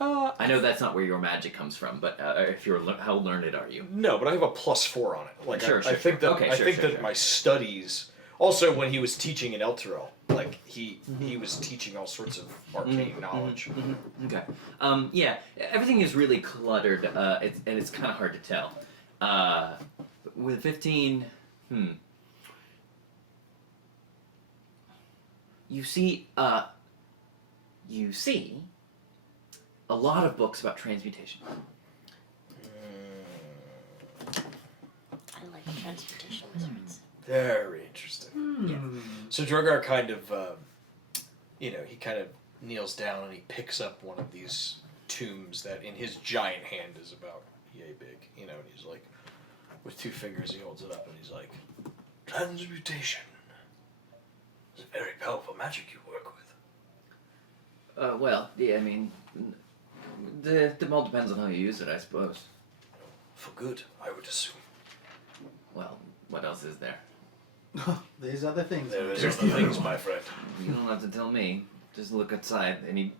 I know that's not where your magic comes from, but if you're how learned are you? No, but I have a +4 on it. Like Sure, I think that okay, I sure, think sure, that sure. my studies. Also, when he was teaching in Elturel, like he was teaching all sorts of arcane knowledge. Okay. Yeah, everything is really cluttered, and it's kind of hard to tell. With 15, You see a lot of books about transmutation. I like transmutation wizards. Very interesting. Yeah. So Drogar kind of, he kind of kneels down and he picks up one of these tombs that in his giant hand is about yay big, and he's like, with 2 fingers he holds it up and he's like, transmutation. It's a very powerful magic you work with. Well, yeah, I mean, it all depends on how you use it, I suppose. For good, I would assume. Well, what else is there? There's other things. There is other things, my friend. You don't have to tell me. Just look outside, and he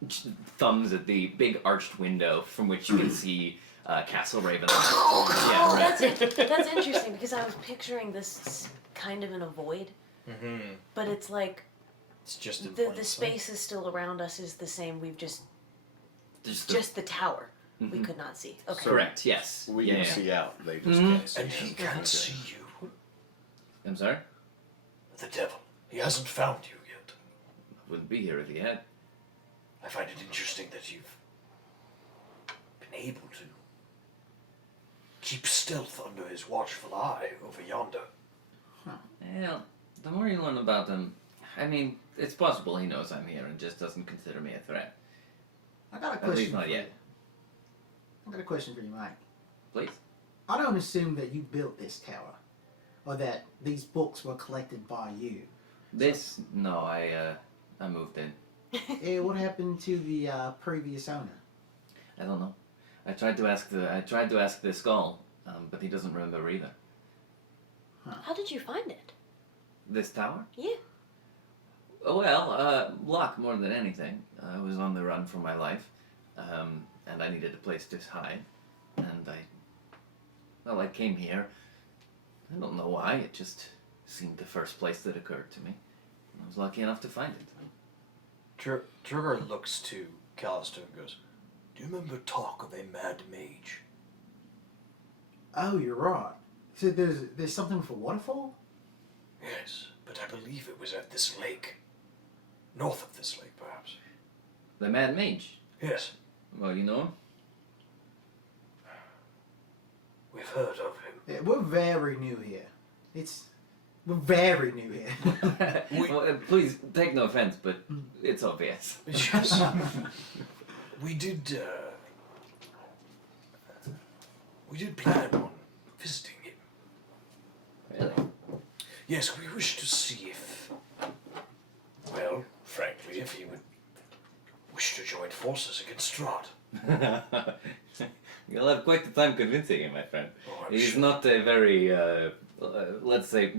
thumbs at the big arched window from which you can see Castle Raven. Yeah, right. That's interesting because I was picturing this kind of in a void, but it's like It's just in the plain sight. space is still around us is the same. We've just the tower we could not see. Okay. Correct. Yes. We yeah, can yeah. see out. They just can't see. And he can't see you. I'm sorry. The devil. He hasn't found you yet. I wouldn't be here if he had. I find it interesting that you've been able to keep stealth under his watchful eye over yonder. Well, the more you learn about him, I mean, it's possible he knows I'm here and just doesn't consider me a threat. I got a At least question not for you. yet. I got a question for you, Mike. Please. I don't assume that you built this tower, or that these books were collected by you. No, I moved in. What happened to the previous owner? I don't know. I tried to ask the skull, but he doesn't remember either. How did you find it? This tower? Yeah. Oh, well, luck more than anything. I was on the run for my life, and I needed a place to hide. And I came here. I don't know why, it just seemed the first place that occurred to me. I was lucky enough to find it. Drogar looks to Callister and goes, "Do you remember talk of a mad mage?" Oh, you're right. So there's something with a waterfall? Yes, but I believe it was at this lake. North of this lake, perhaps. The Mad Mage? Yes. Well, you know him? We've heard of him. Yeah, we're very new here. We're very new here. Well, please, take no offense, but it's obvious. Yes. We did plan on visiting him. Really? Yes, we wish to see if, well, frankly, if he would wish to join forces against Strahd. You'll have quite the time convincing him, my friend. Oh, I'm He's sure. not a very, let's say,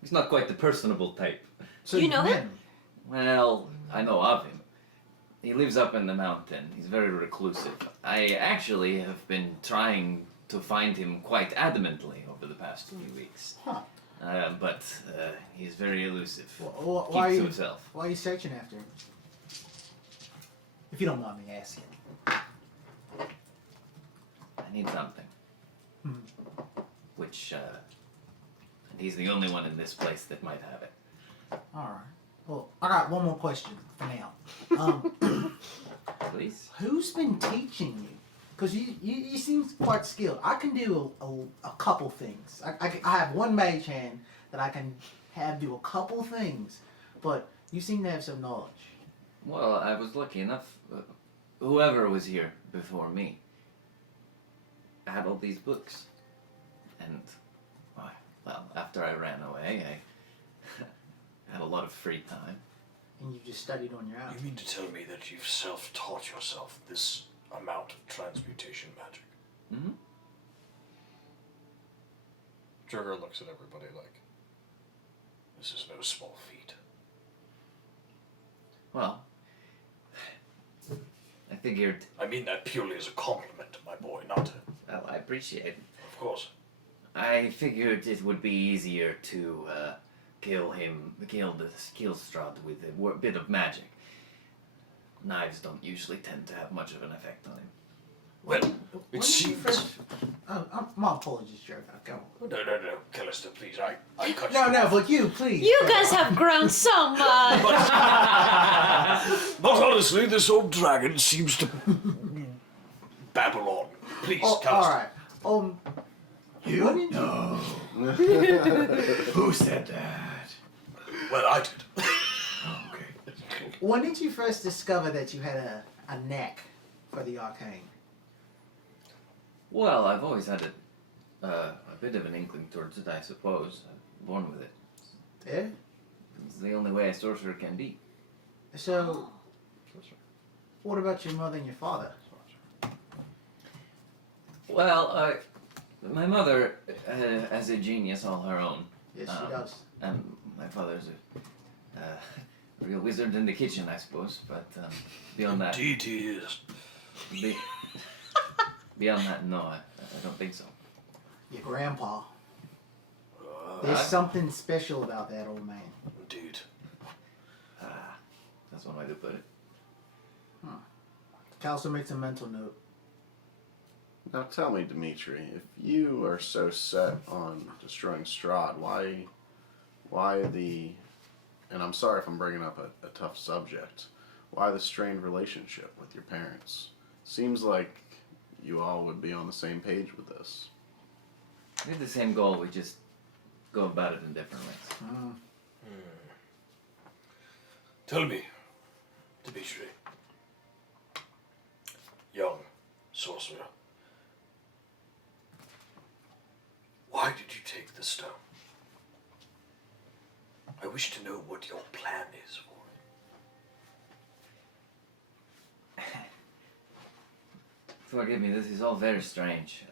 he's not quite the personable type. So You know met him? Well, I know of him. He lives up in the mountain. He's very reclusive. I actually have been trying to find him quite adamantly over the past few weeks. Huh. But he's very elusive. Why Keeps are to you, himself. why are you searching after him? If you don't mind me asking. I need something. Hmm. Which, and he's the only one in this place that might have it. Alright. Well, I got one more question for now. Please? Who's been teaching you? Because you seem quite skilled. I can do a couple things. I have one mage hand that I can have do a couple things, but you seem to have some knowledge. Well, I was lucky enough. Whoever was here before me had all these books. And, well, after I ran away, I had a lot of free time. And you just studied on your own. You mean to tell me that you've self-taught yourself this amount of transmutation magic? Mm-hmm. Drogar looks at everybody like, this is no small feat. Well, I figured, I mean that purely as a compliment, my boy, not to... well, I appreciate it. Of course. I figured it would be easier to kill Strahd with a bit of magic. Knives don't usually tend to have much of an effect on him. Well, When it did you seems... first- my apologies, Joe. Go on. No, Callister, please, I cut No, you. no, but you, please. You guys have grown so much. But honestly, this old dragon seems to babble on. Please, Oh, Callister. alright. You? What did No. Who said that? Well, I did. Okay. When did you first discover that you had a knack for the arcane? Well, I've always had a bit of an inkling towards it, I suppose. I'm born with it. Yeah? It's the only way a sorcerer can be. So, what about your mother and your father? Well, my mother has a genius all her own. Yes, she does. And my father's a real wizard in the kitchen, I suppose. But beyond that, Indeed he is. beyond that, no, I don't think so. Your grandpa. There's something special about that old man. Indeed. That's one way to put it. Callister makes a mental note. Now tell me, Dimitri, if you are so set on destroying Strahd, why the, and I'm sorry if I'm bringing up a tough subject, why the strained relationship with your parents? Seems like you all would be on the same page with this. We have the same goal, we just go about it in different ways. Tell me, Dimitri, wish to know what your plan is for it. Forgive me, this is all very strange.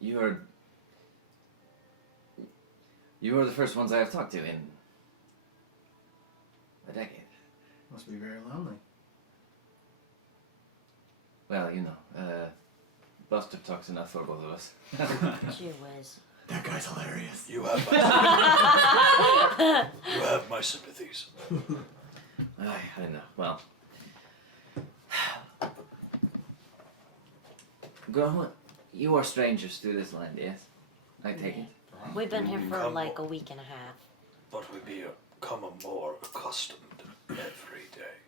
You are the first ones I have talked to in a decade. Must be very lonely. Well, you know, Buster talks enough for both of us. Gee whiz. That guy's hilarious. You have my sympathies. I know. Well, girl, you are strangers to this land, yes? I take it. We've been here for like a week and a half. But we become more accustomed every day.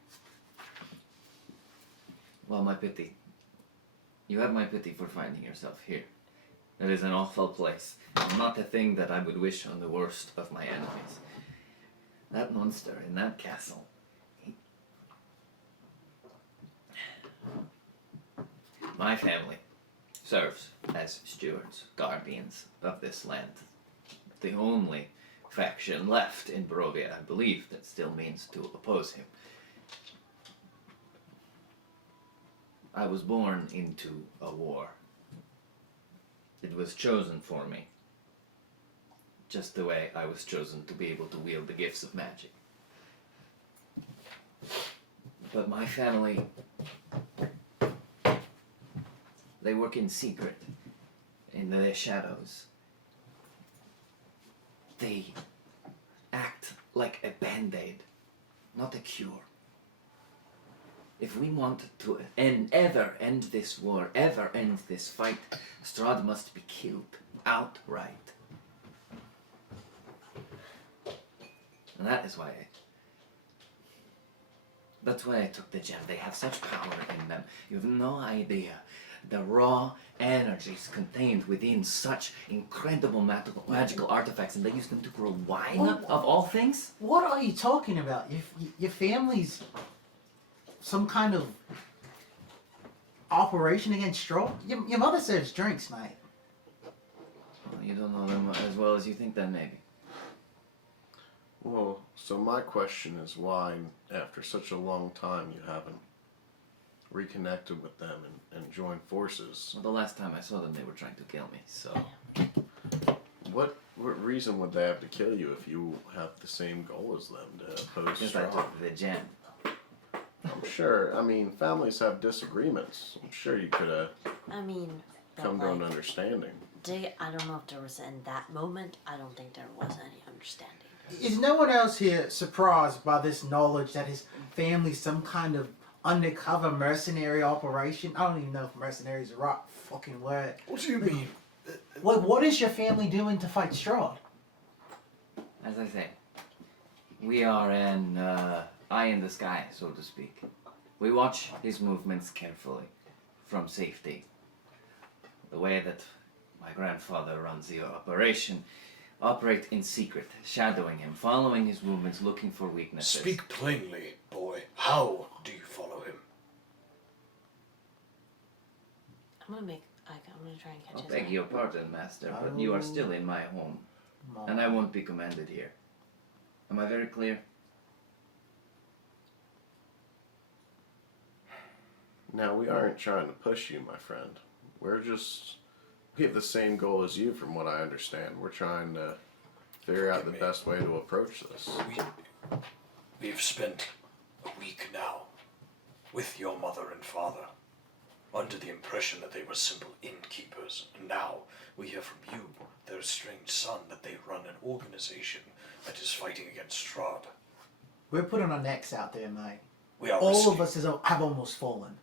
Well, my pity. You have my pity for finding yourself here. It is an awful place, and not a thing that I would wish on the worst of my enemies. That monster in that castle. My family serves as stewards, guardians of this land. The only faction left in Barovia, I believe, that still means to oppose him. I was born into a war. It was chosen for me. Just the way I was chosen to be able to wield the gifts of magic. But my family, they work in secret, in the shadows. They act like a band-aid, not a cure. If we want to ever end this war, ever end this fight, Strahd must be killed outright. And that's why I took the gem. They have such power in them. You have no idea. The raw energies contained within such incredible magical artifacts, and they use them to grow wine, of all things? What are you talking about? Your family's some kind of operation against Strahd? Your mother serves drinks, mate. Well, you don't know them as well as you think then, maybe. Well, so my question is why, after such a long time, you haven't reconnected with them and joined forces? Well, the last time I saw them, they were trying to kill me, so... What reason would they have to kill you if you have the same goal as them to oppose Because I Strahd? took the gem. I'm sure. I mean, families have disagreements. I'm sure you could have I mean, but come to an like, understanding. I don't know if there was in that moment. I don't think there was any understanding. Is no one else here surprised by this knowledge that his family's some kind of undercover mercenary operation? I don't even know if mercenary is the right fucking word. What do you mean? What is your family doing to fight Strahd? As I say, we are an eye in the sky, so to speak. We watch his movements carefully, from safety. The way that my grandfather runs the operation, operate in secret, shadowing him, following his movements, looking for weaknesses. Speak plainly, boy. How do you follow him? I'm gonna try and catch I his beg eye. your pardon, master, but you are still in my home, and I won't be commanded here. Am I very clear? Now, we aren't trying to push you, my friend. We have the same goal as you, from what I understand. We're trying to figure out the best way to approach this. We've spent a week now with your mother and father, under the impression that they were simple innkeepers, and now we hear from you, their estranged son, that they run an organization that is fighting against Strahd. We're putting our necks out there, mate. We are All risking. of us have almost fallen.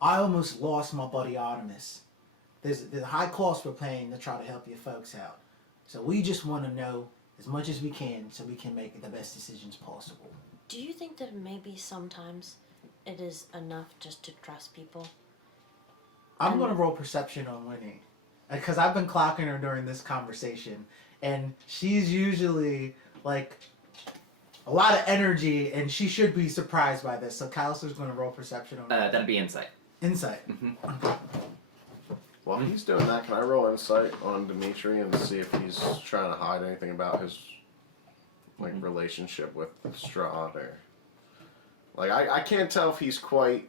I almost lost my buddy Artemis. There's a high cost we're paying to try to help you folks out. So we just want to know as much as we can so we can make the best decisions possible. Do you think that maybe sometimes it is enough just to trust people? I'm going to roll perception on Winnie. Because I've been clocking her during this conversation. And she's usually like a lot of energy, and she should be surprised by this. So Callister's going to roll perception on her. That'd be insight. Insight. While he's doing that, can I roll insight on Dimitri and see if he's trying to hide anything about his like relationship with Strahd, or like I can't tell if he's quite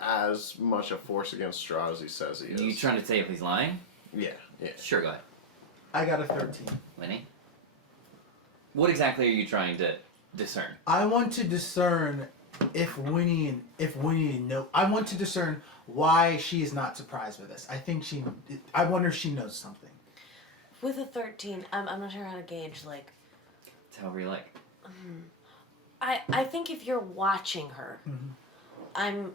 as much a force against Strahd as he says he is. You trying to say if he's lying? Yeah, yeah. Sure, go ahead. I got a 13. Winnie? What exactly are you trying to discern? I want to discern if Winnie know. I want to discern why she is not surprised by this. I wonder if she knows something. With a 13, I'm not sure how to gauge, like... It's however you like. I think if you're watching her, I'm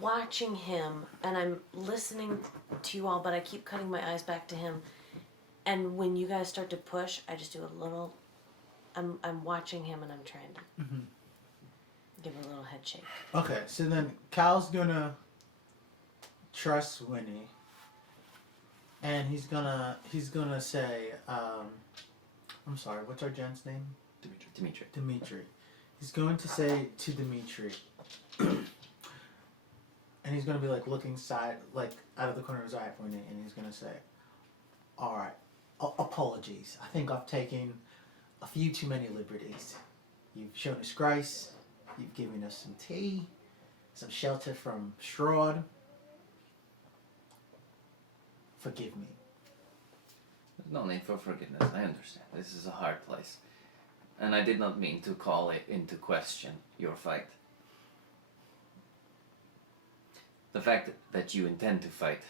watching him, and I'm listening to you all, but I keep cutting my eyes back to him. And when you guys start to push, I just do a little... I'm watching him, and I'm trying to give a little head shake. Okay, so then Cal's gonna trust Winnie, and he's gonna say, I'm sorry, what's our gen's name? Dimitri. Dimitri. He's going to say to Dimitri, and he's gonna be like looking like out of the corner of his eye at Winnie, and he's gonna say, "All right, apologies. I think I've taken a few too many liberties. You've shown us grace. You've given us some tea, some shelter from Strahd. Forgive me." There's no need for forgiveness, I understand. This is a hard place. And I did not mean to call it into question, your fight. The fact that you intend to fight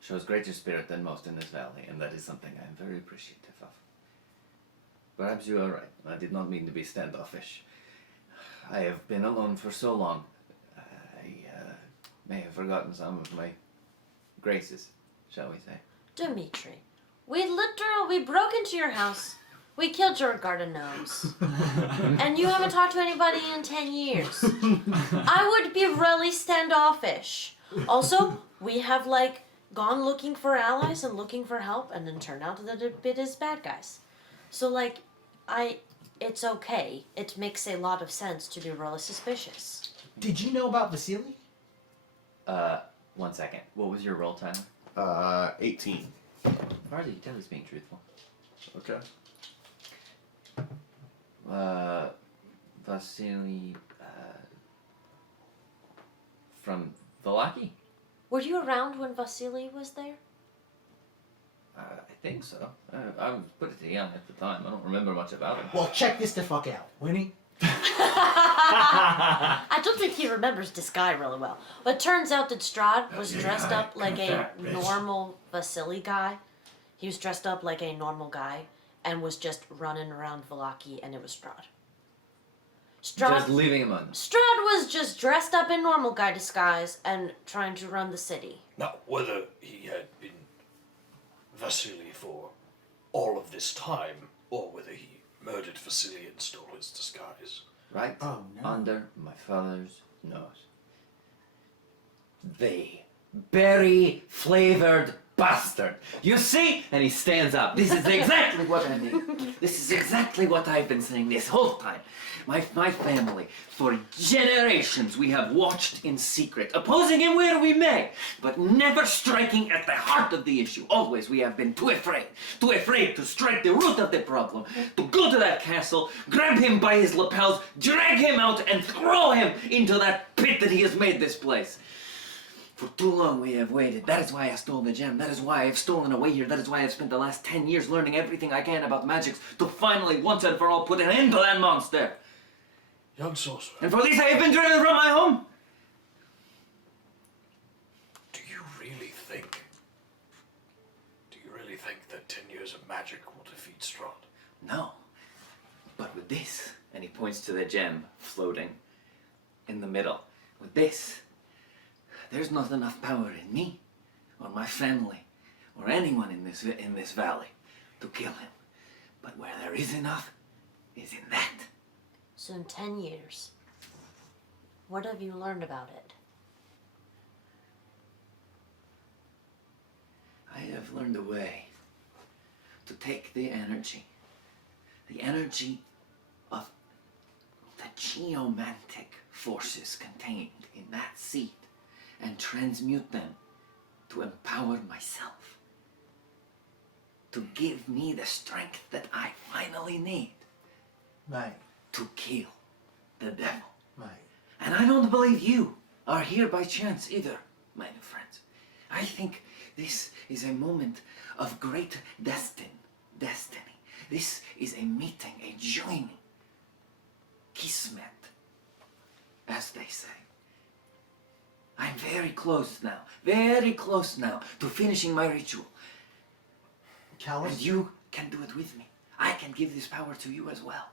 shows greater spirit than most in this valley, and that is something I am very appreciative of. Perhaps you are right. I did not mean to be standoffish. I have been alone for so long. I may have forgotten some of my graces, shall we say. Dimitri, we broke into your house. We killed your garden gnomes. And you haven't talked to anybody in 10 years. I would be really standoffish. Also, we have, like, gone looking for allies and looking for help, and then turned out that it is bad guys. So, like, it's okay. It makes a lot of sense to be really suspicious. Did you know about Vasily? 1 second. What was your roll, Tyler? 18. As far as you can tell, he's being truthful. Okay. Vasily, from Valaki? Were you around when Vasily was there? I think so. I was pretty young at the time. I don't remember much about him. Well, check this the fuck out, Winnie. I don't think he remembers this guy really well. But it turns out that Strahd was dressed up like a normal Vasily guy. He was dressed up like a normal guy and was just running around Valaki, and it was Strahd. Just leaving him on. Strahd was just dressed up in normal guy disguise and trying to run the city. Now, whether he had been Vasily for all of this time, or whether he murdered Vasily and stole his disguise. Right no. under my father's nose. The berry-flavored bastard. You see? And he stands up. This is exactly what I mean. This is exactly what I've been saying this whole time. My family, for generations, we have watched in secret, opposing him where we may, but never striking at the heart of the issue. Always we have been too afraid to strike the root of the problem, to go to that castle, grab him by his lapels, drag him out, and throw him into that pit that he has made this place. For too long we have waited. That is why I stole the gem. That is why I have stolen away here. That is why I've spent the last 10 years learning everything I can about magics to finally, once and for all, put an end to that monster. Young sorcerer. And for this I have been driven from my home. Do you really think that 10 years of magic will defeat Strahd? No. But with this, and he points to the gem floating in the middle. With this, there's not enough power in me, or my family, or anyone in this valley to kill him. But where there is enough, is in that. So in 10 years, what have you learned about it? I have learned a way to take the energy of the geomantic forces contained in that seed, and transmute them to empower myself. to give me the strength that I finally need Mate, to kill the devil. mate. And I don't believe you are here by chance either, my new friends. I think this is a moment of great destiny. This is a meeting, a joining. Kismet, as they say. I'm very close now to finishing my ritual. And Callister? you can do it with me. I can give this power to you as well.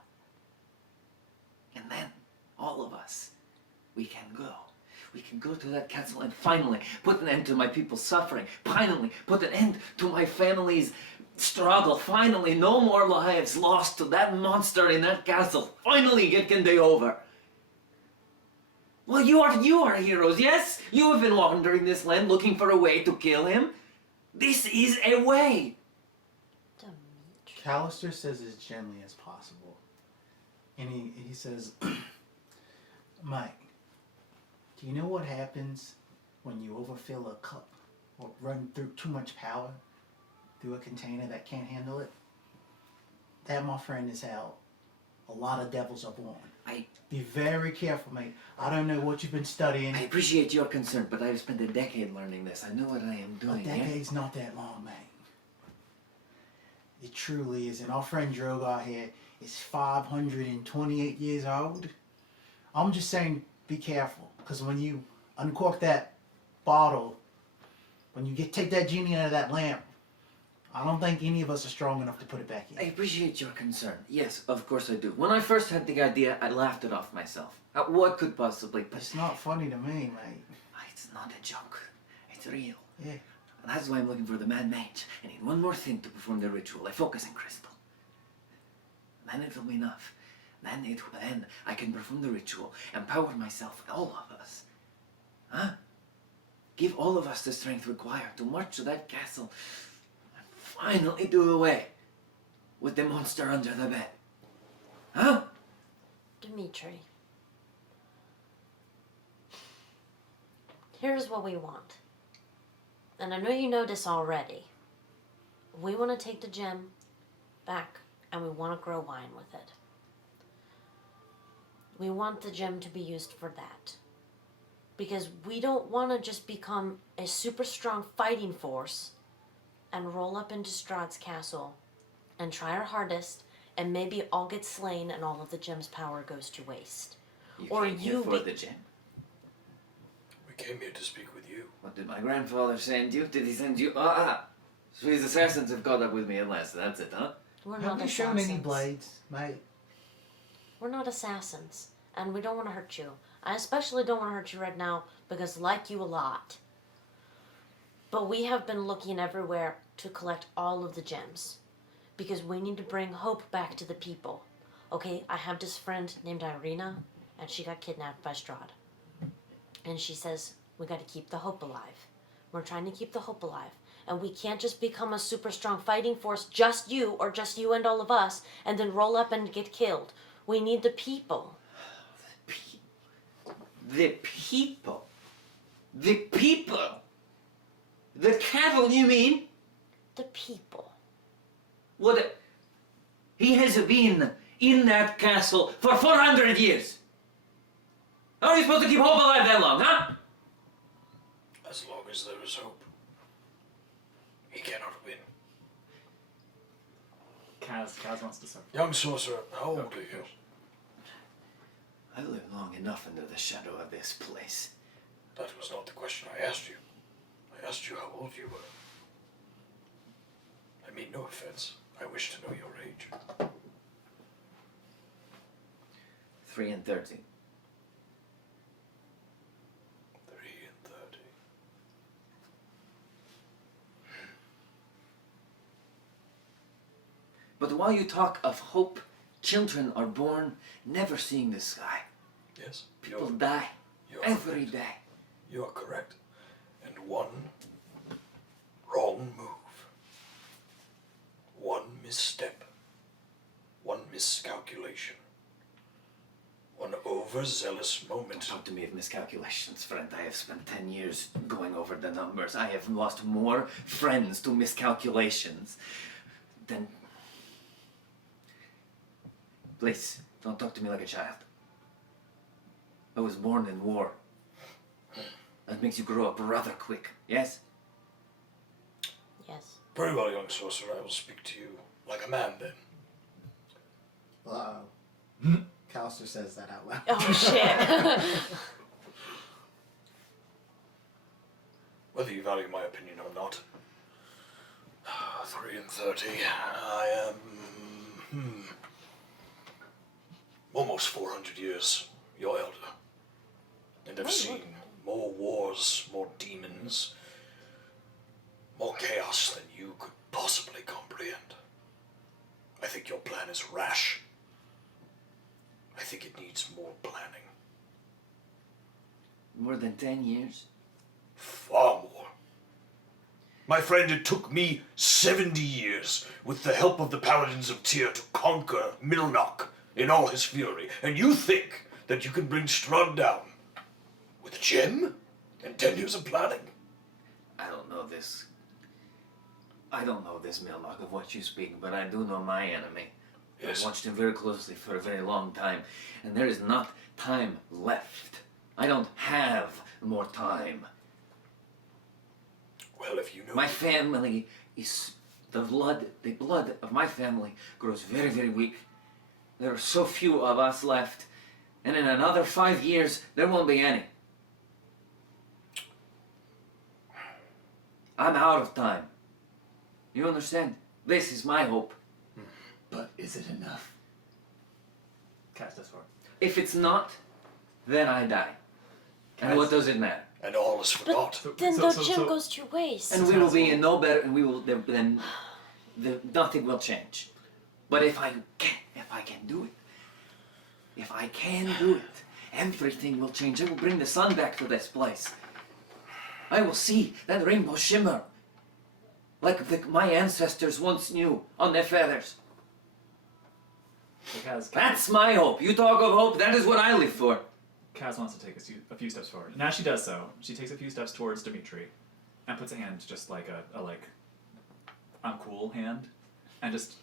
And then, all of us, we can go. We can go to that castle and finally put an end to my people's suffering. Finally put an end to my family's struggle. Finally, no more lives lost to that monster in that castle. Finally it can be over. Well, you are heroes, yes? You have been wandering this land looking for a way to kill him. This is a way. Dimitri. Callister says as gently as possible. And he says, Mike, do you know what happens when you overfill a cup or run through too much power through a container that can't handle it? That, my friend, is how a lot of devils are born. Be very careful, mate. I don't know what you've been studying. I appreciate your concern, but I've spent a decade learning this. I know what I am A doing. decade's not that long, mate. It truly is. And our friend Drogar here is 528 years old. I'm just saying, be careful. Because when you uncork that bottle, when you take that genie out of that lamp, I don't think any of us are strong enough to put it back I in. appreciate your concern. Yes, of course I do. When I first had the idea, I laughed it off myself. What could possibly... It's not funny to me, mate. It's not a joke. It's real. Yeah. And that's why I'm looking for the Mad Mage. I need one more thing to perform the ritual, a focusing crystal. Then it'll be enough. Then I can perform the ritual, empower myself, all of us. Huh? Give all of us the strength required to march to that castle and finally do away with the monster under the bed. Huh? Dimitri. Here's what we want. And I know you know this already. We want to take the gem back and we want to grow wine with it. We want the gem to be used for that. Because we don't want to just become a super strong fighting force and roll up into Strahd's castle and try our hardest and maybe all get slain and all of the gem's power goes to waste. You Or came here you for be- the gem. We came here to speak with you. What did my grandfather send you? Did he send you? So his assassins have caught up with me at last. That's it, huh? We're Have not you assassins. shown any blades, mate? We're not assassins, and we don't want to hurt you. I especially don't want to hurt you right now because I like you a lot. But we have been looking everywhere to collect all of the gems because we need to bring hope back to the people. Okay, I have this friend named Irina, and she got kidnapped by Strahd. And she says, we got to keep the hope alive. We're trying to keep the hope alive. And we can't just become a super strong fighting force, just you and all of us, and then roll up and get killed. We need the people. The people. The people. The cattle, you mean? The people. What? He has been in that castle for 400 years. How are you supposed to keep hope alive that long, huh? As long as there is hope, he cannot win. Kaz wants to start. Young sorcerer, how old are you? I've lived long enough under the shadow of this place. That was not the question I asked you. I asked you how old you were. I mean no offense. I wish to know your age. 3 and 30. 3 and 30. But while you talk of hope, children are born never seeing the sky. Yes. People die you're every correct. day. You are correct. And one wrong move, one misstep, one miscalculation, one overzealous moment. Don't talk to me of miscalculations, friend. I have spent 10 years going over the numbers. I have lost more friends to miscalculations. Then... Please, don't talk to me like a child. I was born in war. That makes you grow up rather quick, yes? Yes. Very well, young sorcerer. I will speak to you like a man then. Callister says that out loud. Oh shit. Whether you value my opinion or not, 3 and 30, I am almost 400 years your elder, and I've seen more wars, more demons, more chaos than you could possibly comprehend. I think your plan is rash. I think it needs more planning. More than 10 years? Far more. My friend, it took me 70 years with the help of the Paladins of Tyr to conquer Milnock in all his fury. And you think that you can bring Strahd down with a gem and 10 years of planning? I don't know this. I don't know this Milnock of what you speak, but I do know my enemy. Yes. I've watched him very closely for a very long time, and there is not time left. I don't have more time. Well, if you know... My family is... the blood of my family grows very, very weak. There are so few of us left, and in another 5 years, there won't be any. I'm out of time. You understand? This is my hope. But is it enough? Cast a sword. If it's not, then I die. And what does it matter? And all is forgot. Then the gem goes to waste. And we will be in no better, and we will then nothing will change. But if I can do it, everything will change. I will bring the sun back to this place. I will see that rainbow shimmer, like my ancestors once knew on their feathers. So Kaz That's my hope. You talk of hope, that is what I live for. Kaz wants to take a few steps forward. And as she does so, she takes a few steps towards Dimitri and puts a hand just like a like I'm cool hand. And just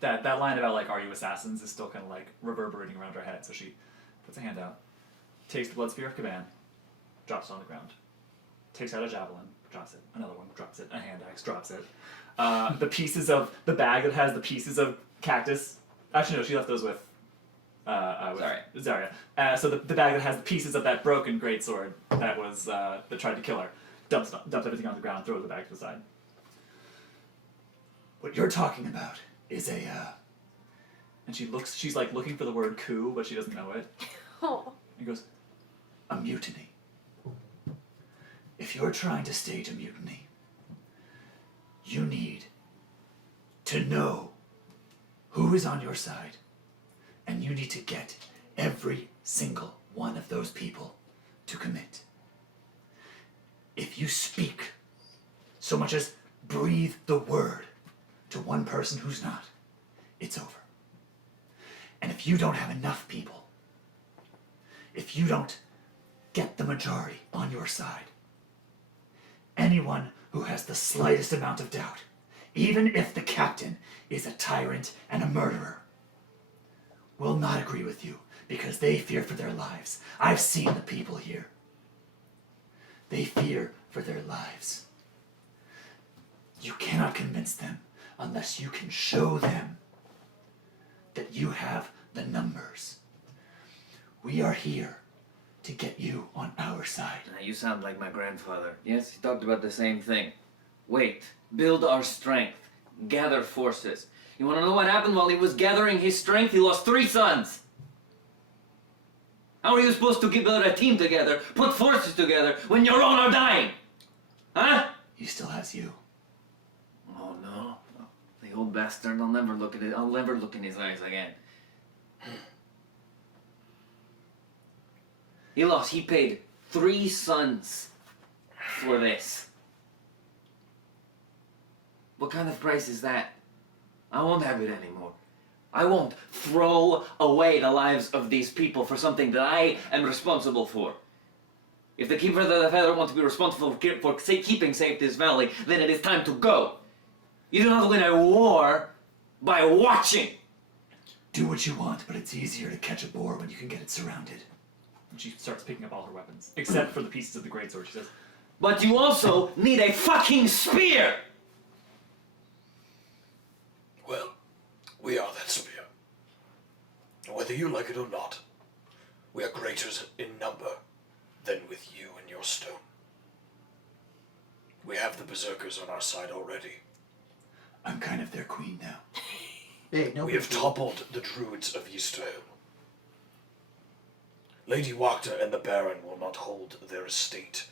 that line about like are you assassins is still kind of like reverberating around her head. So she puts a hand out, takes the blood spear of Caban, drops it on the ground, takes out a javelin, drops it, another one, drops it, a hand axe, drops it. The pieces of the bag that has the pieces of cactus. Actually, no, she left those with Zarya. So the bag that has the pieces of that broken greatsword that was that tried to kill her, dumps everything on the ground, throws the bag to the side. What you're talking about is a, And she's like looking for the word coup, but she doesn't know it. Oh. And goes, a mutiny. If you're trying to stage a mutiny, you need to know who is on your side, and you need to get every single one of those people to commit. If you speak, so much as breathe the word to one person who's not, it's over. And if you don't have enough people, if you don't get the majority on your side, anyone who has the slightest amount of doubt, even if the captain is a tyrant and a murderer, will not agree with you because they fear for their lives. I've seen the people here. They fear for their lives. You cannot convince them unless you can show them that you have the numbers. We are here to get you on our side. Now, you sound like my grandfather. Yes, he talked about the same thing. Wait, build our strength, gather forces. You want to know what happened while he was gathering his strength? He lost 3 sons. How are you supposed to build a team together, put forces together, when your own are dying? Huh? He still has you. Oh no. The old bastard, I'll never look in his eyes again. He paid 3 sons for this. What kind of price is that? I won't have it anymore. I won't throw away the lives of these people for something that I am responsible for. If the Keeper of the Feather want to be responsible for keeping safe this valley, then it is time to go. You do not win a war by watching. Do what you want, but it's easier to catch a boar when you can get it surrounded. And she starts picking up all her weapons, except for the pieces of the greatsword. She says, But you also need a fucking spear. Well, we are that spear. Whether you like it or not, we are greater in number than with you and your stone. We have the berserkers on our side already. I'm kind of their queen now. Hey, no We big have deal. toppled the druids of Ystrael. Lady Wachter and the Baron will not hold their estate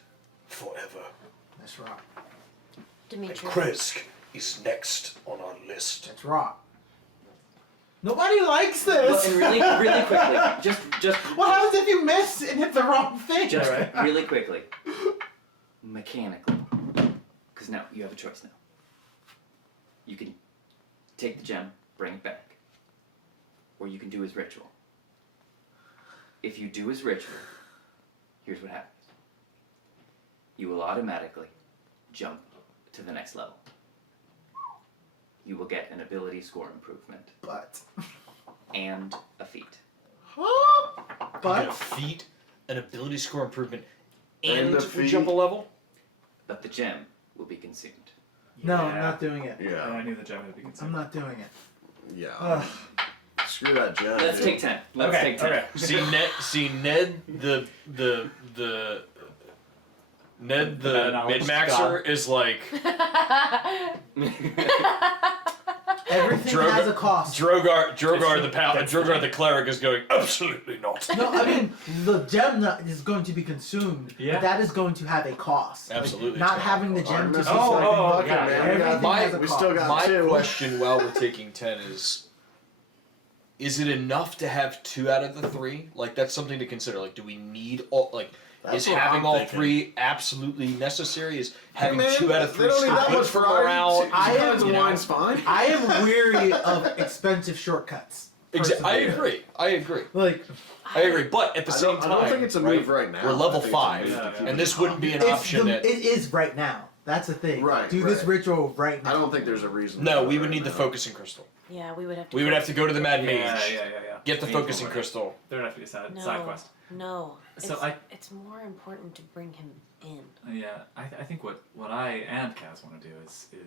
forever. That's right. And Dimitri. Kresk is next on our list. That's right. Nobody likes Well, this. and really quickly, just What happens if you miss and hit the wrong thing? Just really quickly, mechanically, because now you have a choice now. You can take the gem, bring it back, or you can do his ritual. If you do his ritual, here's what happens. You will automatically jump to the next level. You will get an ability score improvement But. and a feat. You get a But. feat, an ability score improvement, And and a we feat. jump a level? But the gem will be consumed. No, I'm "Yeah." not doing it. And Yeah. I knew the gem would be I'm consumed. not doing it. Yeah. Ugh. Screw that gem. Let's dude. take 10. Let's Okay, take 10. okay. Ned the Knowledge mid-maxer god. is like Everything has a cost. Drogar the cleric is going absolutely not. No, I mean the gem is going to be consumed, Yeah. but that is going to have a cost. Like, Absolutely. not having the gem to be Artemis, something. fuck it, yeah, man. everything My- has a we cost. still got My two. question while we're taking 10 is it enough to have 2 out of the 3? Like that's something to consider. Like do we need all That's is what having I'm all thinking. 3 absolutely necessary? Is having Man, 2 out of 3 they don't need that good much for variety. morale? I am- Sometimes the wine's fine. I am weary of expensive shortcuts. I personally. agree. Like I agree. But at the same time, I don't think it's a move right now. We're level I think it's a 5, move to keep and it this wouldn't be an it's option. the, That it is right now. That's the thing. Right, Do this right. ritual right now. I don't think there's a reason. no, for we it would right need the now. focusing crystal. Yeah, we would have to. We would have to go to the Mad Mage. Yeah. Get the Painful focusing work. crystal. There'd have to be a side No, quest. no. So it's, I- it's more important to bring him in. Yeah, I think what I and Kaz want to do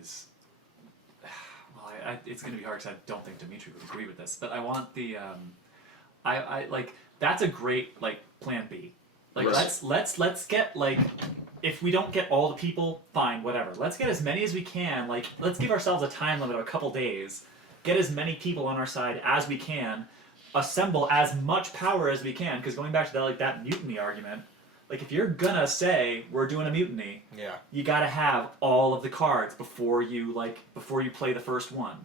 is well, it's going to be hard because I don't think Dimitri would agree with this, but I want the I like that's a great like plan B. Like Right. let's get like if we don't get all the people, fine, whatever. Let's get as many as we can. Like let's give ourselves a time limit of a couple days. Get as many people on our side as we can. Assemble as much power as we can. Because going back to that mutiny argument, like if you're gonna say we're doing a mutiny, Yeah. you gotta have all of the cards before you play the first one.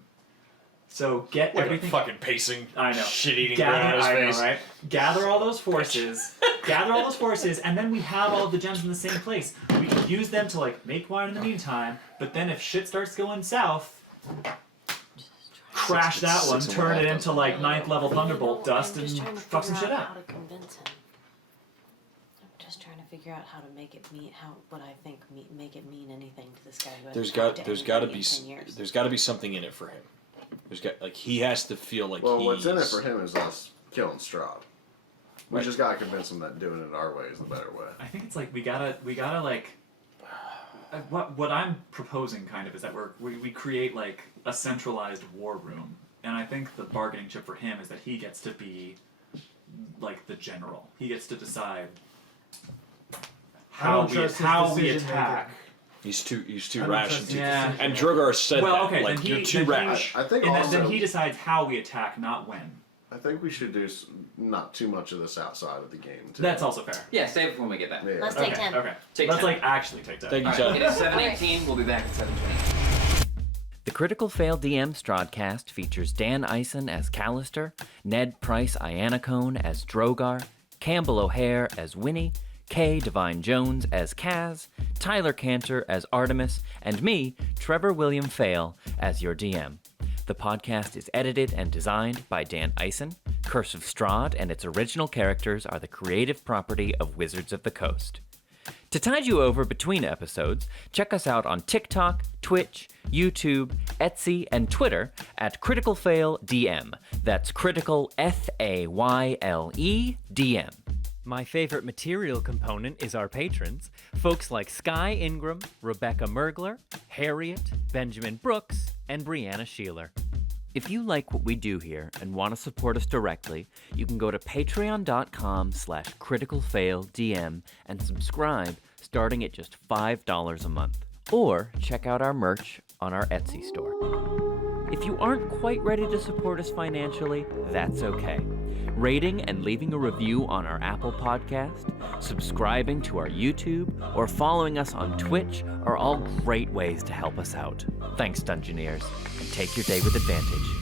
So get Like everything. a fucking pacing, I know. shit-eating Gather, grin on his I know, face. right? Gather all those forces. Gather all those forces, and then we have all of the gems in the same place. We can use them to like make wine in the meantime. But then if shit starts going south, crash that one, Six and a turn half it into doesn't like matter. 9th level Thunderbolt I'm dust, just and trying to fuck some figure shit out up. How to convince him. I'm just trying to figure out how to make it mean what I think make it mean anything to this guy who hasn't There's talked got to to anybody be in 10 years. there's got to be something in it for him. He has to feel like Well, he's what's in it for him is us killing Strahd. We Right. just gotta convince him that doing it our way is the better way. I think it's like we gotta like what I'm proposing kind of is that we create like a centralized war room, and I think the bargaining chip for him is that he gets to be like the general. He gets to decide how we attack. He's too I don't rash trust and his too. Yeah. decision. And Drogar said Well, that okay, like then you're he- too then he- rash. I think And also. then he decides how we attack, not when. I think we should do not too much of this outside of the game. Too. That's also fair. Yeah, save it when we get back. Yeah. Let's Okay, take 10. okay. Take Let's 10. like actually take that. Thank you, All John. right, it is 7:18. We'll be back at 7:20. The Critical Fail DM Strahdcast features Dan Ison as Callister, Ned Pryce Iannacone as Drogar, Campbell O'Hare as Winnie, Kay Devine-Jones as Kaz, Tyler Kanter as Artemis, and me, Trevor William Fayle, as your DM. The podcast is edited and designed by Dan Ison. Curse of Strahd and its original characters are the creative property of Wizards of the Coast. To tide you over between episodes, check us out on TikTok, Twitch, YouTube, Etsy, and Twitter at Critical Fayle DM. That's Critical FAYLE DM. My favorite material component is our patrons, folks like Sky Ingram, Rebecca Mergler, Harriet, Benjamin Brooks, and Brianna Sheeler. If you like what we do here and want to support us directly, you can go to patreon.com/criticalfailedm and subscribe starting at just $5 a month. Or check out our merch on our Etsy store. If you aren't quite ready to support us financially, that's okay. Rating and leaving a review on our Apple podcast, subscribing to our YouTube, or following us on Twitch are all great ways to help us out. Thanks, Dungeoneers, and take your day with advantage.